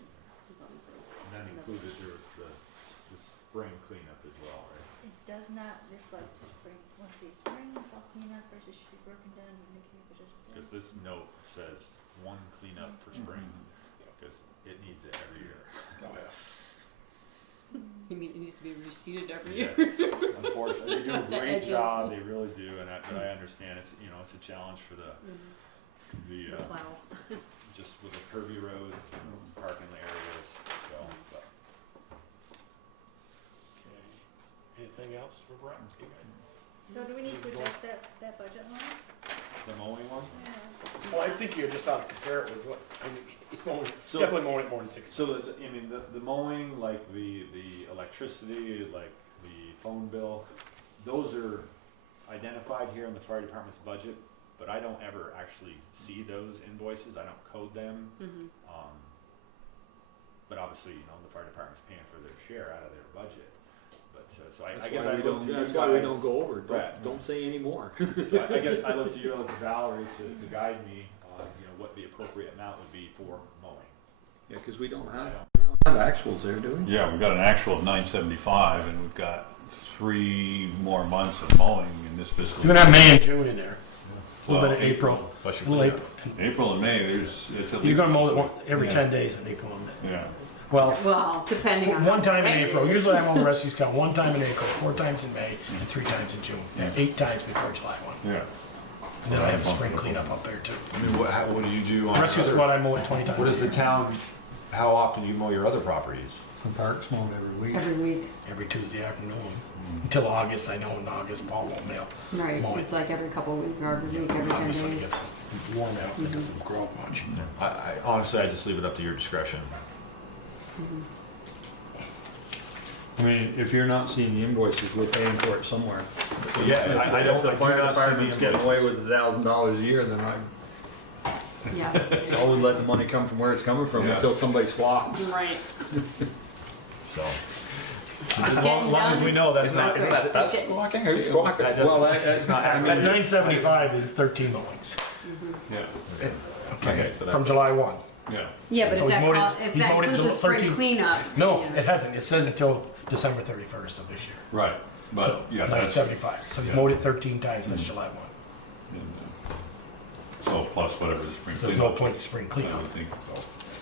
As long as they. And that included there was the spring cleanup as well, right? It does not reflect spring, let's see, spring, fall cleanup versus should be broken down to indicate that it Because does. this note says one cleanup for spring, because it needs it every year. Oh, yeah. You mean it needs to be reseeded every year? Yes, unfortunately, they do a The great edges. job, they really do, and but I understand it's, you know, it's a challenge for the, The plow. just with the curvy roads and parking areas, so, but. Okay. Anything else for Brett? You got- So do we need to adjust that budget line? The mowing one? Yeah. Well, I think you just ought to compare it with what, I mean, he's mowing, So- definitely mowing it more than 6 So there's, I mean, the mowing, like the electricity, like the phone bill, those are identified here in the fire department's budget, but I don't ever actually see those invoices, I don't code them. But obviously, you know, the fire department's paying for their share out of their budget, but, so I guess I look to you That's why we guys- don't go over it, Right. don't say any more. So I guess I look to you, I look to Valerie to guide me on, you know, what the appropriate amount would be for mowing. Yeah, cause we don't I have, don't- actuals there, do we? Yeah, we've got an actual of 975, and we've got 3 more months of mowing in this fiscal You're gonna have May and June in there. A little Well, bit of April. plus your Little cleanup. April. April and May, it's at least. You're gonna mow it every Yeah. 10 days in April and May. Yeah, Well, Well, depending on. one how time in wet it April. is. Usually I mow the rescues count 1 time in April, 4 times in May, and 3 times in June. And 8 times before July 1. yeah. And then I have a spring cleanup up there too. I mean, what do you do on Rescue other- squad, I mow it 20 times. What a is the year. town, how often do you mow your other properties? Some parks mowed every week. Every week, Every Tuesday afternoon. Until August, I know in August, Paul won't mail. right, Mowing. it's like every couple of weeks, or every week, every 10 Obviously it days. gets warm out and it doesn't grow up much. I honestly, I just leave it up to your discretion. I mean, if you're not seeing the invoices, we're paying for it somewhere. Yeah, If I don't. the I do fire not see the department's getting away invoices. with $1,000 a year, then Yeah, I always let the money come from where it's coming from Yeah. until somebody squawks. right. So. It's getting long as done. we know that's not. Isn't that us It's squawking? Who's squawking? That doesn't- Well, At 975 is 13 mowings. Yeah, Okay, so From that's, July 1. yeah. Yeah, but So if he's that, mowed it- if he's that mowed it includes the till spring 13 cleanup. No, yeah. it hasn't. It says until December 31st of this year. Right, but, So, yeah, that's. 975. So you mowed it 13 times since July 1. So plus whatever the spring. So there's no cleanup, point in spring I cleanup. would think so.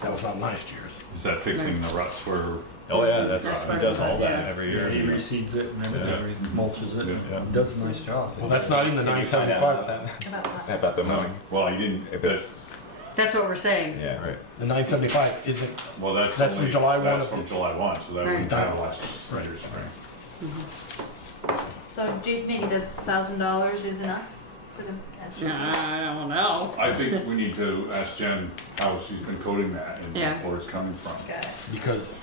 That was on last year's. Is that fixing the ruts where? oh yeah, that's, That's he part does of it, all that yeah. every Yeah, year. he reseeds it and everything, he mulches it, Yeah. and does a nice job. Well, that's not even the Can you find 975 then. About How that. about the mowing? Well, he didn't, If that's, it's, That's what we're saying. yeah, right. The 975 isn't. well, that's. That's from only- July 1 That's of from the- July 1, so that Right. was Done. kind of last year's spring. So do you think the $1,000 is enough for the? I don't know. I think we need to ask Jen how she's been coding that and Yeah. where it's coming from. Got it. Because,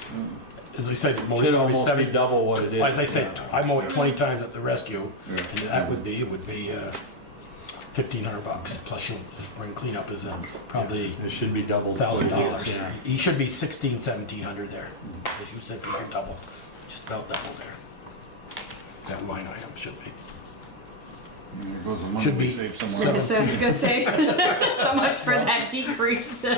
as I said, mowing Should probably almost be 7. double what it is. As I said, I mow it 20 times at the rescue, Yeah. and that would be, it would be $1,500 plus your spring cleanup is probably It should be double. what it $1,000. is, yeah. He should be $1,600-1,700 there. As you said, bigger double, just about double there. That line item should be. There goes the money Should we be saved somewhere seven- else. So I was gonna say, so much for that decrease. It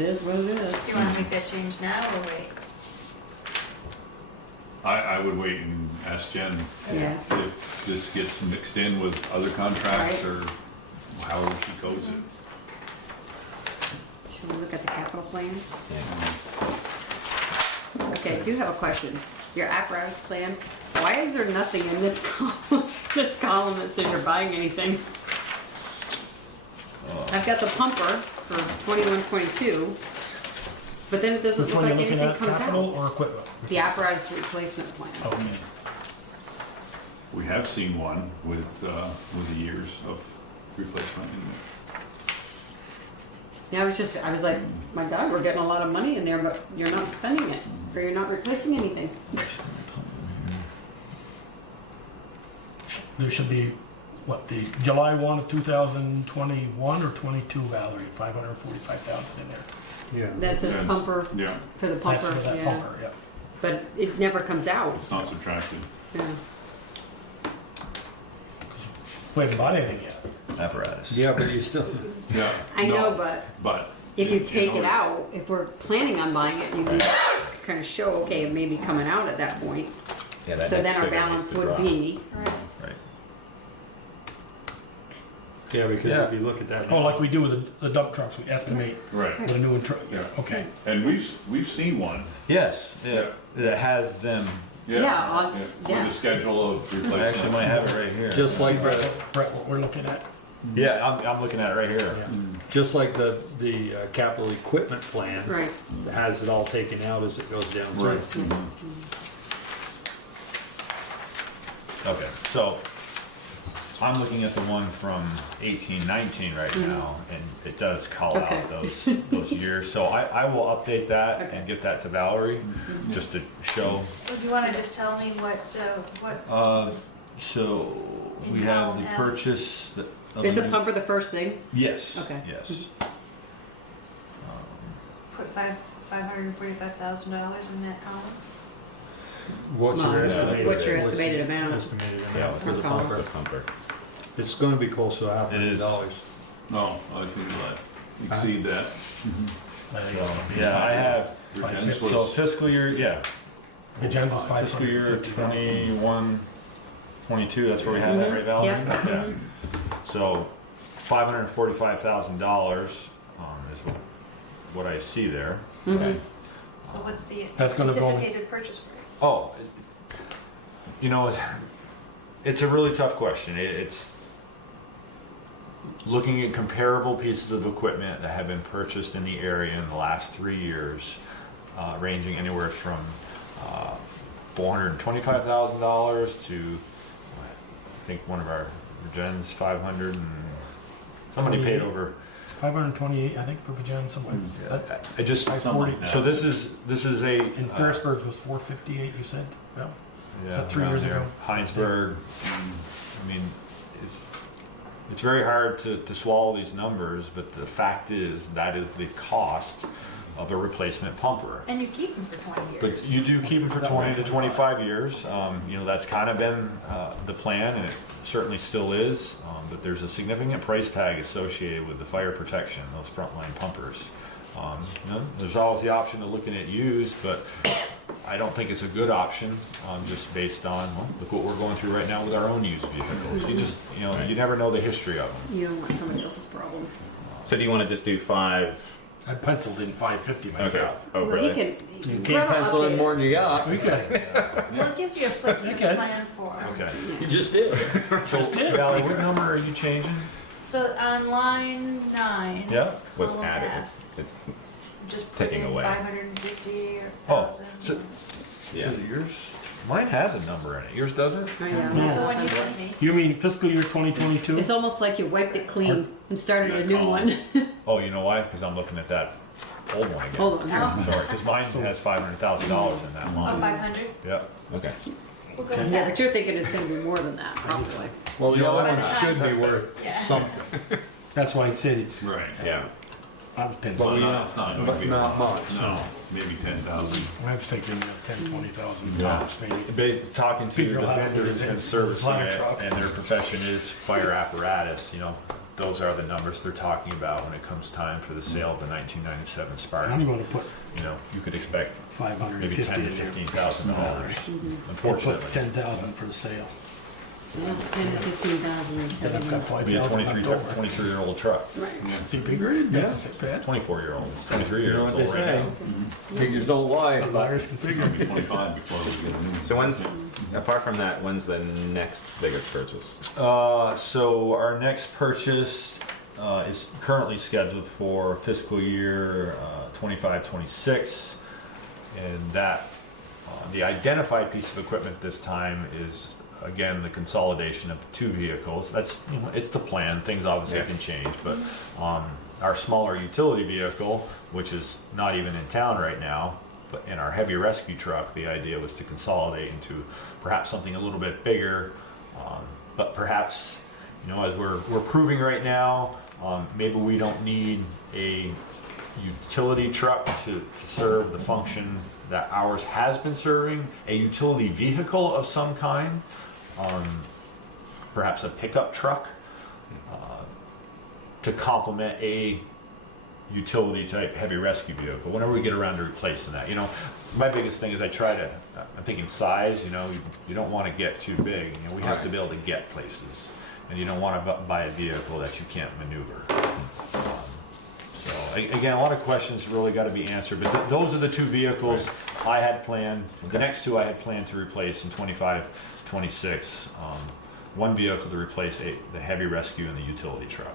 is what it is. Do you wanna make that change now or wait? I would wait and ask Jen Yeah. if this gets mixed in with other contracts Right. or however she codes it. Should we look at the capital plans? Okay, I do have a question. Your apparatus plan, why is there nothing in this column, this column that says you're buying anything? I've got the pumper for 21-22, but then it doesn't Which look one like you looking anything at, comes capital out. or equipment? The apparatus replacement plan. Okay. We have seen one with the years of replacement in there. Yeah, I was like, my God, we're getting a lot of money in there, but you're not spending it, or you're not replacing anything. There should be, what, the July 1 of 2021 or 22, Valerie, 545,000 in there. Yeah. That says Yeah. pumper, Yeah, for the That's pumper, for that yeah. pumper, yeah. But it never comes out. it's not subtracted. Yeah. We haven't bought anything yet. Apparatus. Yeah, but you still, Yeah. I know, no, but But. if you in take it order- out, if we're planning on buying it, you need kind of show, okay, it may be coming out at that point. Yeah, that So next then our figure needs balance to would drop. be, Right. Right. Yeah, because Yeah. if you look at that. Oh, like we do with the dump trucks, we estimate Right, what a new one truck, Yeah. okay. and we've seen one. Yes, it has them. yeah, With yeah. the schedule of replacement. I actually might have it right here. Just like the, Brett, what we're looking at. Yeah, I'm looking at it right here. just like the capital equipment plan Right. has it all taken out as it goes down through. Right. Okay, so I'm looking at the one from 1819 right now, and it does call Okay. out those years. So I will update that Okay. and get that to Valerie, just to show. Well, do you wanna just tell me what, So we In have column the F. purchase. Is the pumper the first thing? Yes. Okay. Yes. put $545,000 in that column? What's your Well, estimated? what's your estimated amount? Estimated Yeah, amount what's for the the cost? pumper? Pumper. It's gonna be close to It is. $500. No, I think exceed that. I think it's So, gonna be yeah, I have. Regents So was, fiscal year, yeah. The Jens was Fiscal year 550,000. 21, 22, that's where we have that, right, Valerie? Yep. Yeah. So, $545,000 is what I see there. Mhm. So what's the That's gonna go- anticipated purchase price? Oh, you know, it's a really tough question. It's looking at comparable pieces of equipment that have been purchased in the area in the last 3 years, ranging anywhere from $425,000 to, I think one of our gens 500 and somebody paid over. 528, I think, for Virginia somewhere. I just, something like that. so this is a. And Ferrisburg's was 458, you said? Well, Yeah, that 3 around years there. ago? Heinsberg, I mean, it's very hard to swallow these numbers, but the fact is, that is the cost of a replacement pumper. And you keep them for 20 years. But you do keep them for 20 to 25 years. You know, that's kind of been the plan, and it certainly still is. But there's a significant price tag associated with the fire protection, those frontline pumpers. You know, there's always the option of looking at used, but I don't think it's a good option, just based on, well, look what we're going through right now with our own used vehicles. You just, you know, you never know the history of them. You don't want somebody else's problem. So do you wanna just do 5? I penciled in 550 Okay. myself. Oh, Well, really? he can. You Trevor can't pencil in updated. more than you got. We could. Well, it gives you a place to Okay. plan for. Okay. You just did. So, Valerie, what number are you changing? So on line 9. Yeah? What's column added? F, It's just put taking in away. 550 Oh, or 1,000. so- yeah. Is it yours? Mine has a number in it. Yours doesn't? Oh, yeah. That's the one you sent me. You mean fiscal year 2022? It's almost like you wiped it clean and started a new one. Oh, you know why? Because I'm looking at that old one again. Hold on. here. Oh. Sorry, because mine has $500,000 in that Oh, line. 500? Yeah. Okay. We'll go with Yeah, that. but you're thinking it's gonna be more than that, probably. Well, the You know, other one that's should be fine. worth Yeah. something, That's why I said it's. right. Yeah. I was Well, penciling. you No, know, it's not but gonna be. not much. No, maybe 10,000. I was thinking 10, 20,000 Yeah. tops maybe. Talking to Figure the out how to vendors use it. and servicing Ladder it, truck. and their profession is fire apparatus, you know, those are the numbers they're talking about when it comes time for the sale of the 1997 I'm Spartan. going to put You know, you could expect maybe 550 $10,000 to in there. $15,000, We'll unfortunately. put 10,000 for the sale. Yeah, 10 to 15,000. Then I've got It'd be a 5,000 left over. 23-year-old truck, Right. See, bigger it deficit, Pat. 24-year-old, it's 23 You years know old what they right say, now. figures don't lie, The but liars can figure. Maybe 25 before we get a new. So apart from that, when's the next biggest purchase? So our next purchase is currently scheduled for fiscal year 25-26, and that the identified piece of equipment this time is again the consolidation of 2 vehicles. That's, you know, it's the plan. Things obviously Yeah. can change, but our smaller utility vehicle, which is not even in town right now, but in our heavy rescue truck, the idea was to consolidate into perhaps something a little bit bigger, but perhaps, you know, as we're proving right now, maybe we don't need a utility truck to serve the function that ours has been serving, a utility vehicle of some kind, perhaps a pickup truck, to complement a utility type heavy rescue vehicle, whenever we get around to replacing that, my biggest thing is I'm thinking size, you don't want to get too big, we have to be able to get places, and you don't want to buy a vehicle that you can't maneuver. So again, a lot of questions really got to be answered, but those are the two vehicles I had planned. The next two I had planned to replace in 25, 26. One vehicle to replace the heavy rescue and the utility truck.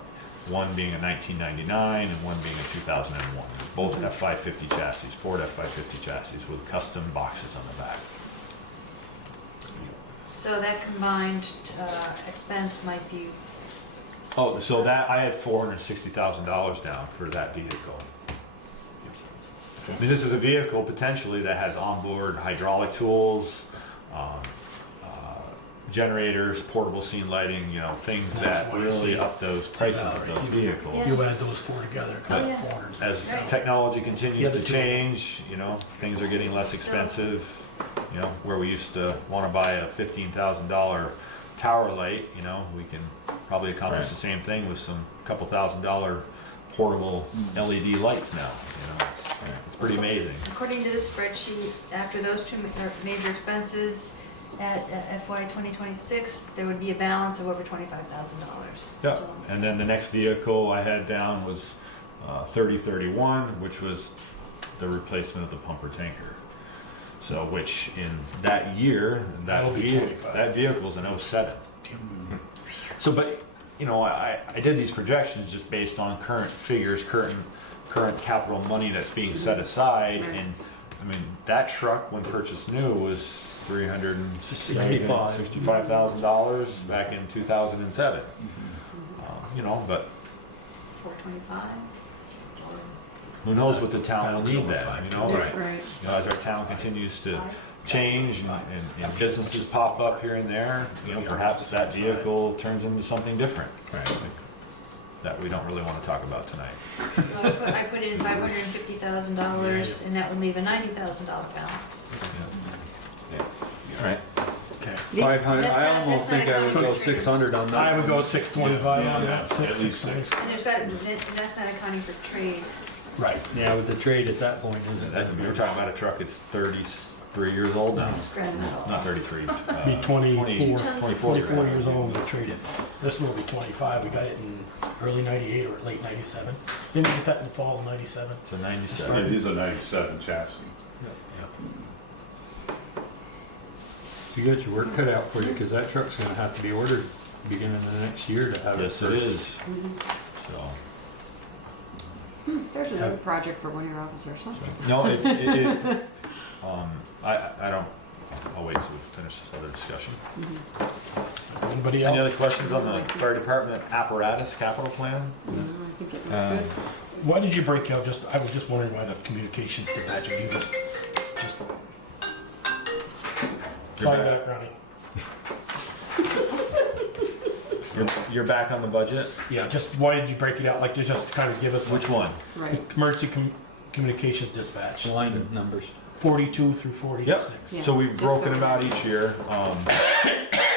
One being a 1999 and one being a 2001. Both F550 chassis, Ford F550 chassis with custom boxes on the back. So that combined expense might be. Oh, so that I had $460,000 down for that vehicle. I mean, this is a vehicle potentially that has onboard hydraulic tools, generators, portable scene lighting, things that really up those prices of those vehicles. Yeah. You add those four together, kind Yeah. of 400. As Right. technology continues The other to two- change, things are getting less expensive. Where we used to want to buy a $15,000 tower light, we can probably accomplish the same thing with some couple $1,000 portable LED lights now. It's pretty amazing. According to this spreadsheet, after those two major expenses at FY 2026, there would be a balance of over $25,000. Yeah. And then the next vehicle I had down was 3031, which was the replacement of the pumper tanker. So, which in that year, That'll be 25. that vehicle's an 07. So, but, I did these projections just based on current figures, current capital money that's being set aside. Right. And, that truck, when purchased new, was $365,000 back in 2007. But 425. who knows what the town will need then, Right. as our town continues to change and businesses pop up here and there, perhaps that vehicle turns into something different. That we don't really want to talk about tonight. So I put in $550,000, and that would leave a $90,000 balance. All right. Okay. 500, That's I not- almost that's think not I would go accounting for 600 on that. I would go 625 on Yeah, that, at six, least 625. And that's not accounting for trade. Right. Yeah, with the trade at that point, isn't it? We're talking about a truck that's 33 years old now. Scrap metal. Not 33. Be 24 24 years old when we traded. This one will be 25. We got it in early 98 or late 97. Didn't we get that in the fall of 97? It's a 97. It is a 97 chassis. You got your work cut out for you, because that truck's gonna have to be ordered beginning of the next year to have it. Yes, it is. So, There's another project for one of your officers, huh? no, I'll wait till we finish this other discussion. Anybody Any other else? questions on the fire department apparatus capital plan? I think it looks good. Why did you break out I was just wondering why the communications dispatch you was just. You're Fine back. back, Ronnie. You're back on the budget? Yeah, just why did you break it out? Like to just kind of give us Which one? Right. emergency communications dispatch, Line of numbers. 42 through 46. Yep. Yeah. So we've Just broken so them out each year.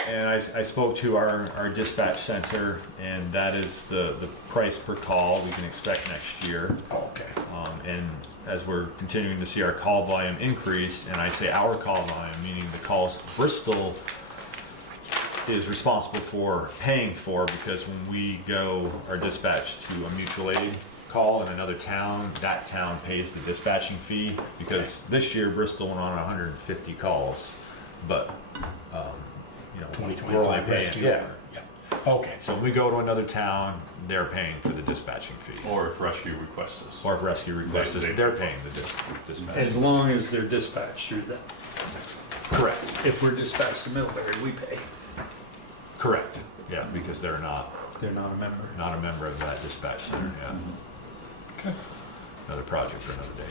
And I spoke to our dispatch center, and that is the price per call we can expect next year. Oh, okay. And as we're continuing to see our call volume increase, and I say our call volume, meaning the calls Bristol is responsible for paying for, because when we go our dispatch to a mutual aid call in another town, that town pays the dispatching fee, because this year Bristol went on 150 calls, but, 2025 we're only paying, rescue. yeah. Yeah. Okay. So when we go to another town, they're paying for the dispatching fee. Or if rescue requests us. Or if rescue requests us, They- they're paying the dispatch. As long as they're dispatched through that. Correct, If we're dispatched to Middlebury, we pay. correct, yeah, because they're not They're not a member. a member of that dispatch center, yeah. Okay. Another project for another day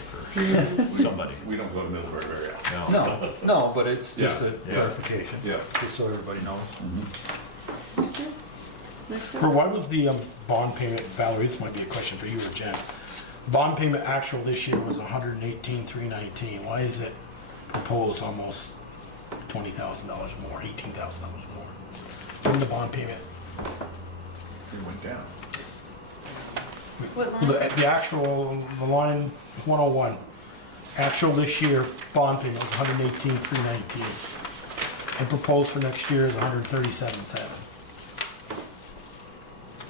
for somebody. We don't go to Middlebury very often. No. No, but it's just Yeah. a clarification, Yeah. just so everybody knows. Next For one. why was the bond payment, Valerie, this might be a question for you or Jen. Bond payment actual this year was $118,319. Why is it proposed almost $20,000 more, $18,000 more? When the bond payment, It went down. What line? The actual, the line 101, actual this year, bond payment was 118,319. And proposed for next year is 137,700.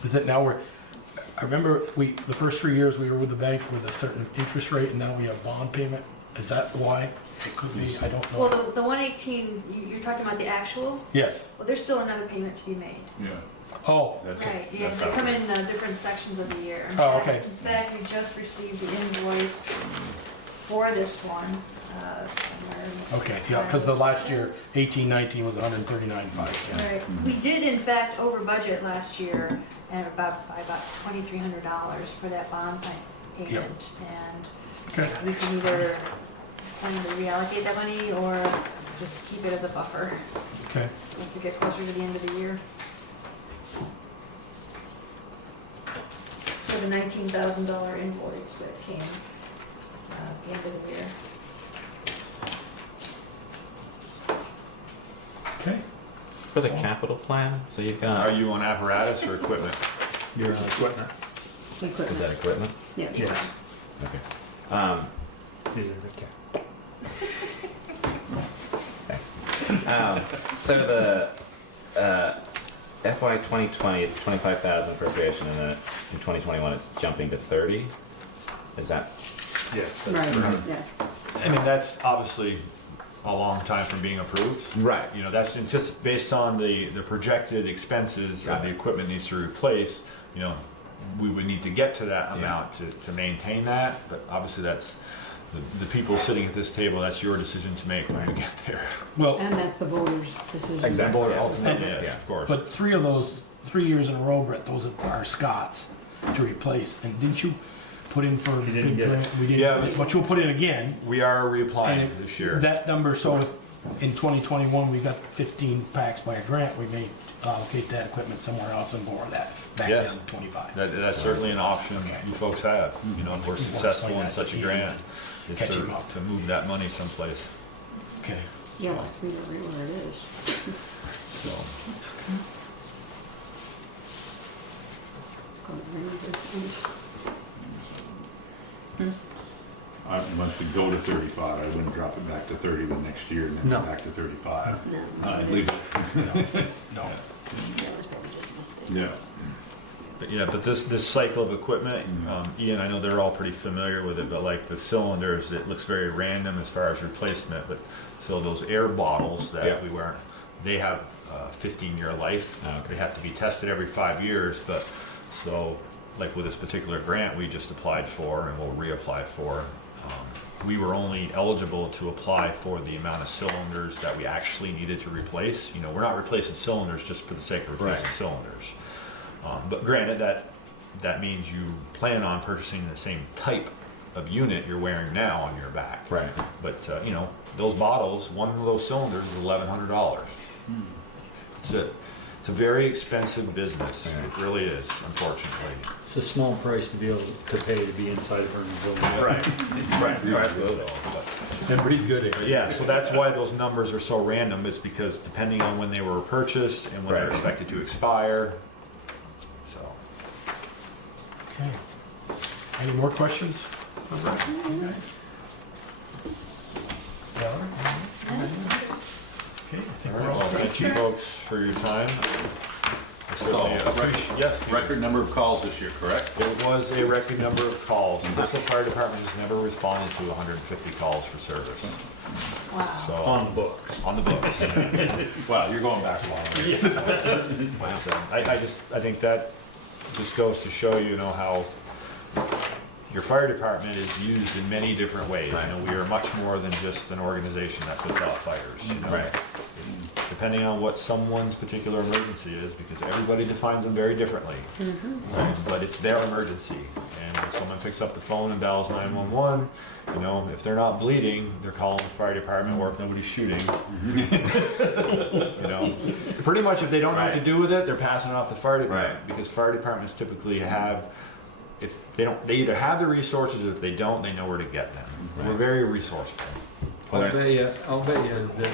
Is it now I remember the first 3 years we were with the bank with a certain interest rate, and now we have bond payment. Is that why? It could be, I don't know. Well, the 118, you're talking about the actual? Yes. Well, there's still another payment to be made. Yeah, Oh, that's it. Right, yeah, That's they how come it in different sections of the year. In Oh, fact- okay. In fact, we just received the invoice for this one, somewhere. in this okay, yeah, because the files. last year, 18-19 was 139,500. Right, we did in fact over budget last year, and by about $2,300 for that bond payment. And Okay. we can either plan to reallocate that money or just keep it as a buffer Okay. as we get closer to the end of the year. For the $19,000 invoice that came at the end of the year. Okay. For the capital plan, so you've Are got, you on apparatus or equipment? Your equipment. is that equipment? Yeah. Yes. Okay. These are the Thanks. So the FY 2020, it's 25,000 appropriation, and then in 2021 it's jumping to 30. Is that Yes. Right, yeah. I mean, that's obviously a long time from being approved. right? You know, that's just based on the projected expenses Got and the it. equipment needs to replace, you know, we would need to get to that Yeah. amount to maintain that, but obviously that's, the people sitting at this table, that's your decision to make when you get there. Well, And that's the voters' decision. Exactly. Board yeah. ultimately, And- yes, yeah. of course. but 3 of those, 3 years in a row, Brett, those are Scots to replace. And didn't you put in for a didn't big get it. grant? We didn't, Yeah. but you'll put in again. We are reapplying And this year. That number, so in 2021, we got 15 packs by a grant. We may allocate that equipment somewhere else and borrow that back Yes. down to 25. That's certainly an option Okay. you folks have, you know, if we're We'll successful explain in that such a to grant, is catch him up. to move that money someplace, Okay. Yeah, we know where it is. so. It's called Ranger. Once we go to 35, I wouldn't drop it back to 30 the next year and then No. go back to 35. No, I'd leave it, No. that was probably just a mistake. yeah. But this cycle of equipment, Ian, I know they're all pretty familiar with it, but like the cylinders, it looks very random as far as replacement, but so those air bottles Yeah. that we wear, they have a 15-year life. Oh, okay. They have to be tested every 5 years, but so like with this particular grant we just applied for and we'll reapply for, we were only eligible to apply for the amount of cylinders that we actually needed to replace. You know, we're not replacing cylinders just for the sake of replacing Right. cylinders. But granted, that means you plan on purchasing the same type of unit you're wearing now on your back. Right. But you know, those bottles, one of those cylinders is $1,100. It's a very expensive business. Yeah. It really is, unfortunately. It's a small price to be able to pay to be inside of her building. Right. Oh, absolutely. And breathe good air. But yeah, so that's why those numbers are so random. It's because depending on when they were purchased and when they're Right. expected to expire. So. Okay. Any more questions for Brett, you guys? Valerie? Okay, I think All we're right, all well, set. thank you folks for your time. I certainly appreciate, yes. Record number of calls this year, correct? It was a record number of calls. Bristol Fire Department has never responded to 150 calls for service. Wow. So, On the books. on the books. Wow, you're going back a long way. So, I think that just goes to show you know how your fire department is used in many different ways. Right. You know, we are much more than just an organization that puts out fires. You know? Right. Depending on what someone's particular emergency is, because everybody defines them very differently. Right? But it's their emergency, and when someone picks up the phone and dials 911, you know, if they're not bleeding, they're calling the fire department, or if nobody's shooting, you know, pretty much if they don't know what to do with it, they're passing it off the fire department, Right. because fire departments typically have, if they don't, they either have the resources, or if they don't, they know where to get them. We're very resourceful. I'll bet you that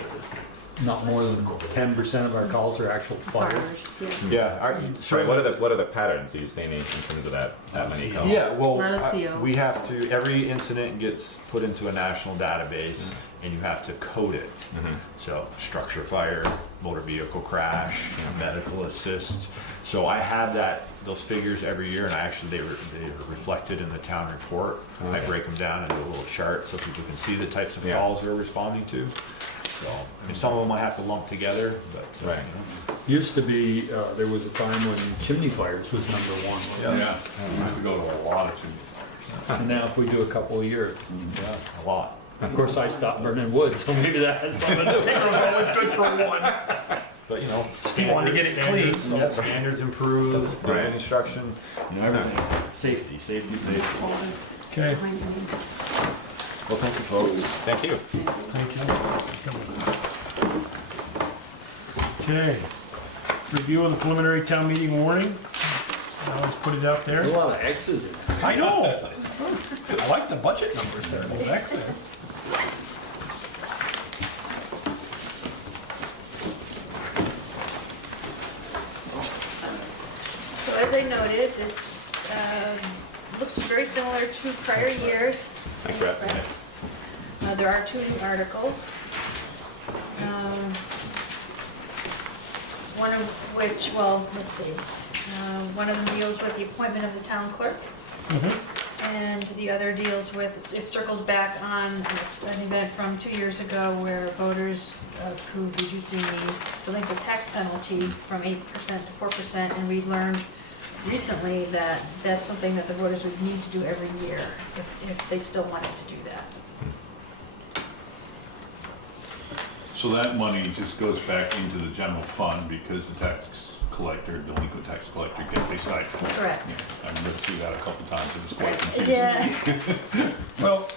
not more than 10% of our calls are actual fire. Fires, yeah. Yeah. Sorry, what are the patterns? Are you seeing in terms of that many calls? Yeah, well, Not a CO. we have to, every incident gets put into a national database and you have to code it. Mhm. So structure fire, motor vehicle crash, medical assist. So I have those figures every year, and they were reflected in the town report. I Okay. break them down into a little chart so people can see the types of Yeah. calls we're responding to. So, and some of them I have to lump together, but. Right. Used to be, there was a time when chimney fires was number one. Yeah, I have to go to a lot of chimney fires. And now if we do a couple a year, Yeah, a lot. of course I stopped burning wood, so maybe that has something to do with it. always good for one. But, you know, He wanted to get it clean, so- yeah, standards improve, building Right. instruction, you know, everything. Safety. Okay. Well, thank you, folks. Thank you. Thank you. Okay. Review of the preliminary town meeting warning. I always put it out there. There's a lot of X's in there. I know. I like the budget numbers there. Exactly. So as I noted, it's, looks very similar to prior years. Thanks, Brett. There are 2 new articles. One of which, well, let's see, one of them deals with the appointment of the town clerk. And the other deals with, it circles back on an event from 2 years ago where voters approved reducing the delinquent tax penalty from 8% to 4%, and we learned recently that that's something that the voters would need to do every year if they still wanted to do that. So that money just goes back into the general fund because the delinquent tax collector gets a stipend. Correct. I've read through that a couple times, it was quite confusing. Yeah. Well,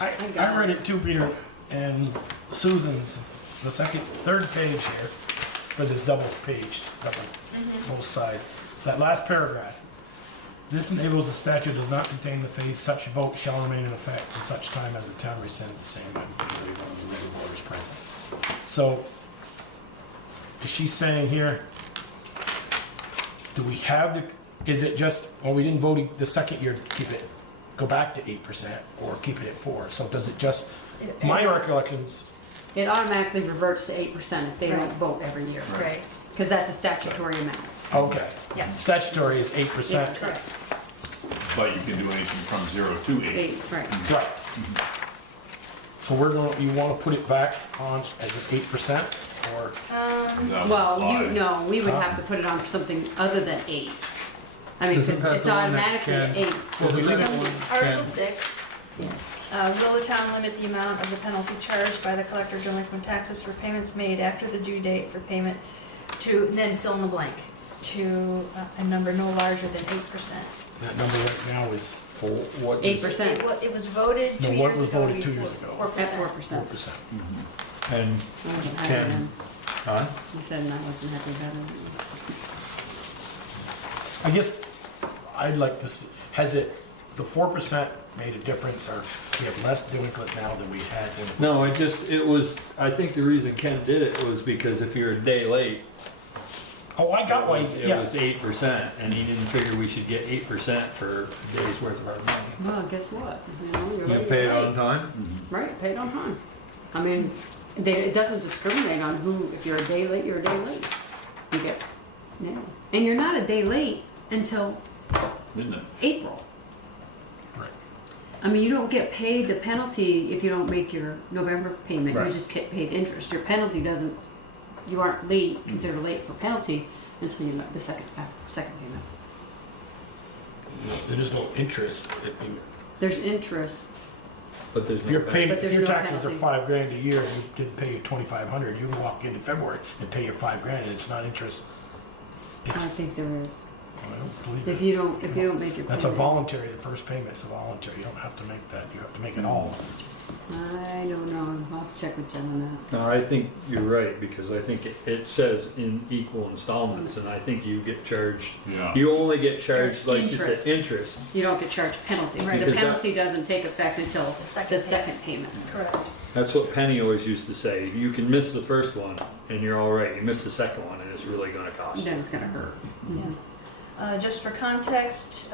I read it too, Peter, and Susan's, the third page here, but it's double paged, both sides. That last paragraph. This enables the statute does not contain the phrase such vote shall remain in effect in such time as the town rescinds the same by one of the legal voters present. So, is she saying here, do we have is it just, well, we didn't vote the second year to keep it, go back to 8% or keep it at 4%? So does it just, my recollections, It automatically reverts to 8% if they don't Right. vote every year. Right. Because that's a statutory amount. okay. Yeah. Statutory is 8%. Correct. But you can do anything from 0 to 8. 8, right. Right. So you want to put it back on as an 8% or? That would Well, apply. we would have to put it on for something other than 8. I mean, Isn't because that it's the one that automatically at can- 8. Well, we leave it one. Article 6, Yes. will the town limit the amount of the penalty charged by the collector of delinquent taxes for payments made after the due date for payment to, then fill in the blank, to a number no larger than 8%? That number right now is What is- 8%. It was voted No, 2 what years was ago. voted 2 years ago? 4%. At 4%. 4%. And I wasn't happy Can- then. Huh? He said I wasn't happy about it. I guess I'd like to see, has the 4% made a difference, or we have less delinquent now than we had when? No, it was, I think the reason Ken did it was because if you're a day late, Oh, I got why, it yeah. was 8%, and he didn't figure we should get 8% for a day's worth of our money. Well, guess what? You know, you're You late, pay it you're on late. time? Right, paid on time. I mean, it doesn't discriminate on who, if you're a day late, you're a day late. You get, yeah. And you're not a day late until Midnight. April. Right. I mean, you don't get paid the penalty if you don't make your November payment. Right. You just get paid interest. Your penalty doesn't, you aren't late, considered late for penalty until you make the second payment. There is no interest. There's interest. But there's If no your penalty. payment, But if there's your no taxes are penalty. $5,000 a year, and you didn't pay your 2,500, you can walk in February and pay your $5,000, and it's not interest. I It's, think there is. I don't believe If it. you don't make your That's a payment. voluntary, the first payment's a voluntary, you don't have to make that, you have to make it all. I don't know, I'll check with Jen on that. No, I think you're right, because I think it says in equal installments, and I think you get charged, Yeah. you only get charged, like you said, Interest. interest. You don't get charged penalty. Right. The Because that- penalty doesn't take effect until The second the second payment. Correct. That's what Penny always used to say, you can miss the first one, and you're all right, you miss the second one, and it's really gonna cost you. Then it's gonna hurt. Just for context,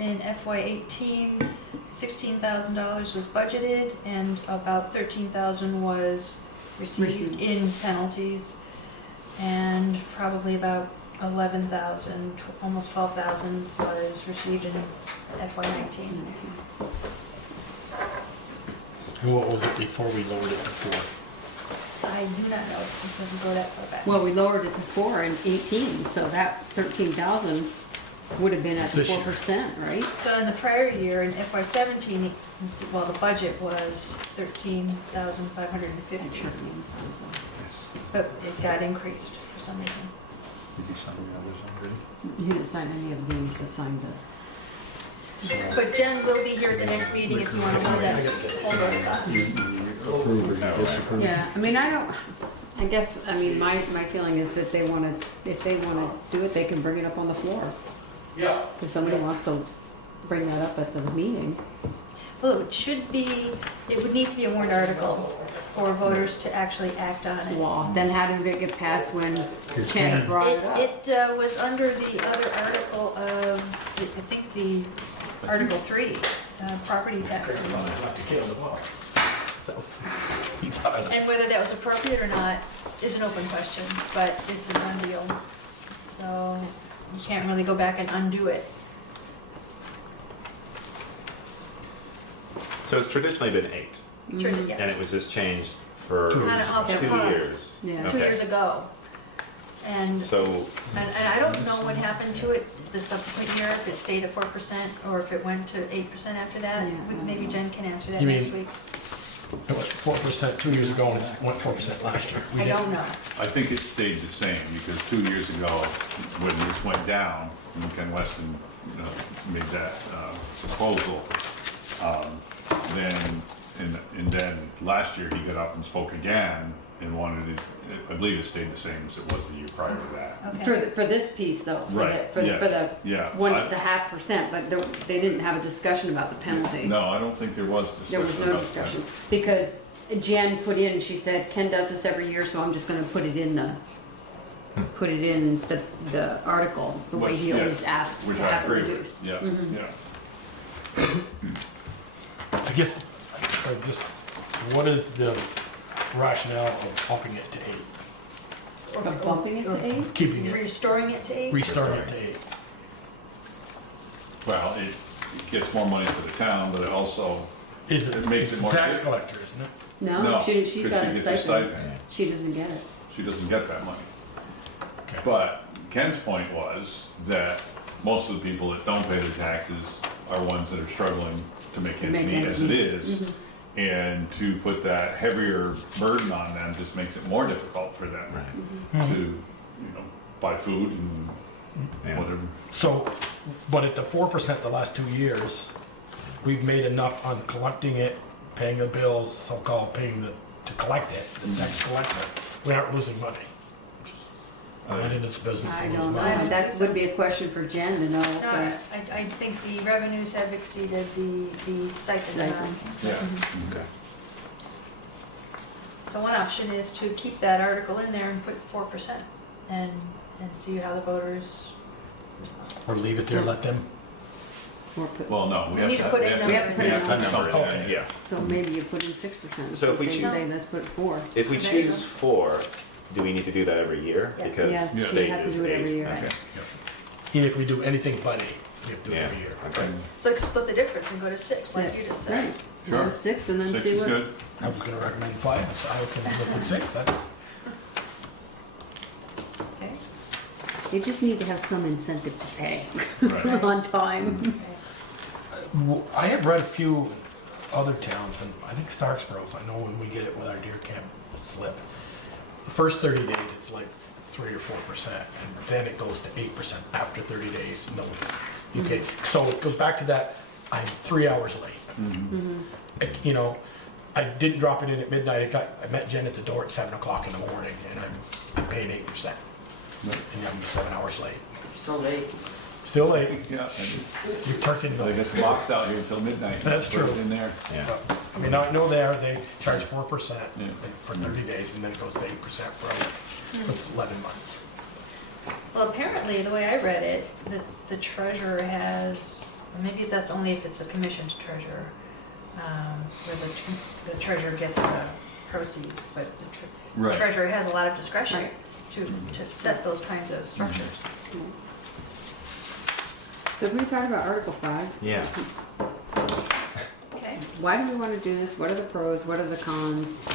in FY18, $16,000 was budgeted and about $13,000 was received Received. in penalties. And probably about 11,000, almost 12,000 was received in FY19. And what was it before we lowered it to 4? I do not know, it doesn't go that far back. Well, we lowered it to 4 in 18, so that 13,000 would have been at the This year. 4%, right? So in the prior year, in FY17, well, the budget was $13,550, Sure, it means so. but it got increased for some reason. Did you sign the others already? You didn't sign any of these, you signed the. But Jen will be here at the next meeting if you want to know that, all those thoughts. You approve or you disapprove. Yeah, I mean, I guess, my feeling is that if they wanna do it, they can bring it up on the floor. Yeah. If somebody wants to bring that up at the meeting. Well, it would need to be a warrant article for voters to actually act on it. Well, then how did it get passed when Here's Ken Ken. brought it up? It was under the other article of, I think the Article 3, property taxes. And whether that was appropriate or not is an open question, but it's a done deal. So you can't really go back and undo it. So it's traditionally been 8, Sure, Mhm. yes. and it was just changed for Two Kind of off the 2 cuff. years. Yeah. 2 Okay. years ago. And So, And I don't know what happened to it the subsequent year, if it stayed at 4% or if it went to 8% after that. Yeah, I don't Maybe know. Jen can answer that You next mean- week. It went 4% 2 years ago and it went 4% last year. We I didn't- don't know. I think it stayed the same, because 2 years ago, when this went down, and Ken Weston, made that, proposal, and then last year he got up and spoke again and wanted it, I believe it stayed the same as it was the year prior to that. Okay. For this piece though, Right, for yeah. the Yeah. one, I- the 0.5%, but they didn't have a discussion about the penalty. No, I don't think there was There discussion was no about that. discussion, because Jen put in, she said, Ken does this every year, so I'm just gonna put it in the article, the way Which, he yeah, always asks Which to I have it agree with, reduced. yeah, Mhm. yeah. I guess, so just, what is the rationale of upping it to 8? Or- Of bumping it or to 8? Keeping it, Restoring it to 8? restarting it to 8? Well, it gets more money for the town, but it also, Is it, It makes it's it the more tax good. collector, isn't it? No, she's because got she a gets a stipend, stipend. she doesn't get it. She doesn't get that money. Okay. But Ken's point was that most of the people that don't pay their taxes are ones that are struggling to make ends Make meet ends as it meet. is. Mhm. And to put that heavier burden on them just makes it more difficult for them to, buy food and Yeah. whatever. So, but at the 4% the last 2 years, we've made enough on collecting it, paying the bills, so-called to collect it, the tax collector. We aren't losing money. I'm not in this business I to lose don't know, money. that would be a question for Jen to know, No, but I think the revenues have exceeded the stipend Stipend. amount. Yeah. okay. So one option is to keep that article in there and put 4% and see how the voters respond. Or leave it there, let them, or put, Well, no, we We have need to. to put in we have to put we it have in to the number it in, Okay. Yeah. so maybe you put in 6%. So if we they choose- say, let's put 4. If we So there you choose 4, do we need to do that every year? Yes. Because Yes, you state have to is do it every 8. year. Okay. even if we do anything but 8, we have to do it Yeah. every year. Okay. So you can split the difference and go to 6, like you Six, just right. said. Sure. Go 6 and then 6 see is what. good. I was gonna recommend 5, so I can live with 6, that's, Okay. You just need to have some incentive to pay Right. on time. I have read a few other towns, and I think Starksboro's, I know when we get it with our deer camp slip, the first 30 days, it's like 3 or 4%, and then it goes to 8% after 30 days, notice. Okay, so it goes back to that, I'm 3 hours late. Mhm. Mhm. You know, I didn't drop it in at midnight. I met Jen at the door at 7 o'clock in the morning, and I'm paying 8%. Right. And I'm 7 hours late. Still late. Still late. Yeah, You're turkey I guess the box out here until midnight. That's Put it true. In there. Yeah. I mean, I know they charge 4% Yeah. for 30 days, and then it goes to 8% for 11 months. Well, apparently, the way I read it, the treasurer has, or maybe that's only if it's a commissioned treasurer, where the treasurer gets the proceeds, but the Right. treasurer has a lot of discretion Right. to set those kinds of structures. So can we talk about Article 5? Yeah. Okay. Why do we want to do this? What are the pros? What are the cons?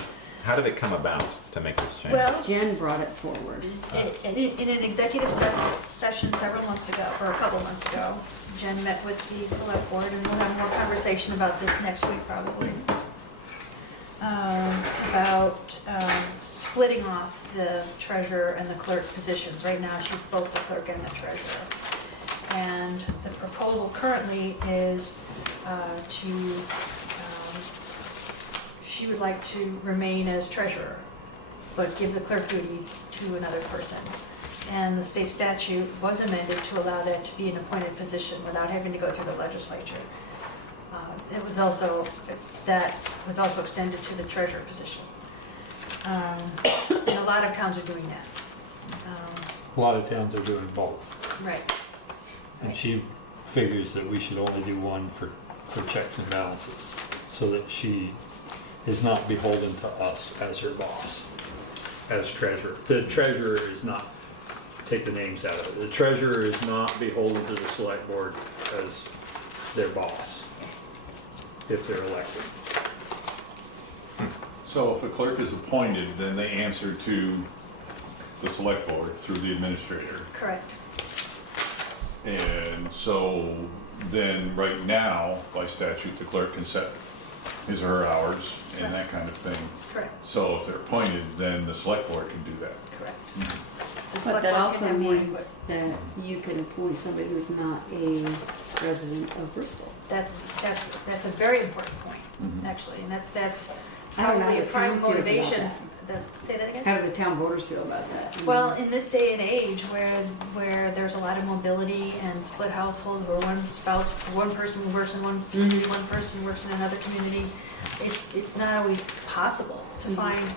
How did it come about to make this change? Well, Jen brought it forward. in an executive session several months ago, or a couple months ago, Jen met with the select board, and we'll have more conversation about this next week probably. About splitting off the treasurer and the clerk positions. Right now, she's both the clerk and the treasurer. And the proposal currently is she would like to remain as treasurer, but give the clerk duties to another person. And the state statute was amended to allow that to be an appointed position without having to go through the legislature. That was also extended to the treasurer position. And a lot of towns are doing that. A lot of towns are doing both. Right. And she figures that we should only do one for checks and balances, so that she is not beholden to us as her boss, as treasurer. The treasurer is not, take the names out of it, the treasurer is not beholden to the select board as their boss, if they're elected. So if a clerk is appointed, then they answer to the select board through the administrator. Correct. And so then, right now, by statute, the clerk can set his or her hours and that kind of thing. Correct. So if they're appointed, then the select board can do that. Correct. Mhm. The But select that board also can have more means input. that you can appoint somebody who's not a resident of Bristol. That's a very important point, Mhm. actually, and that's I don't know probably how a the prime town feels about motivation. that. Say that again? How do the town voters feel about that? Well, in this day and age where there's a lot of mobility and split households where one spouse, one person works in one community, one person works in another community, it's not always possible to Mhm. find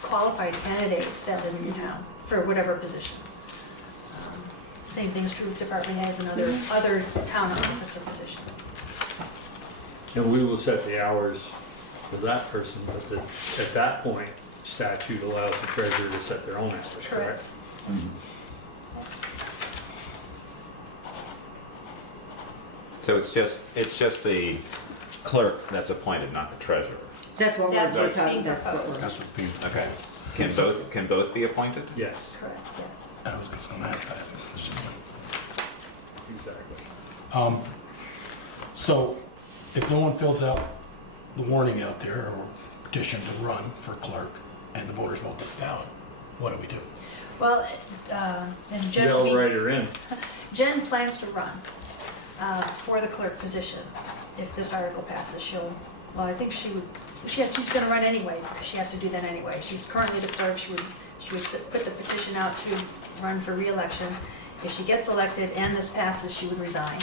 qualified candidates that live in your town for whatever position. Same thing's true with department heads and other town officer positions. And we will set the hours for that person, but at that point, statute allows the treasurer to set their own hours, correct? Mhm. So it's just the clerk that's appointed, not the treasurer. That's what we're, That's that's what's being what we're. That's what being Okay. proposed. Can both be appointed? Yes, Correct, yes. I was just gonna ask that. exactly. So, if no one fills out the warning out there or petition to run for clerk and the voters vote this down, what do we do? Well, and Jen, They'll write her in. Jen plans to run for the clerk position. If this article passes, I think she's gonna run anyway, because she has to do that anyway. She's currently the clerk, she would put the petition out to run for re-election. If she gets elected and this passes, she would resign,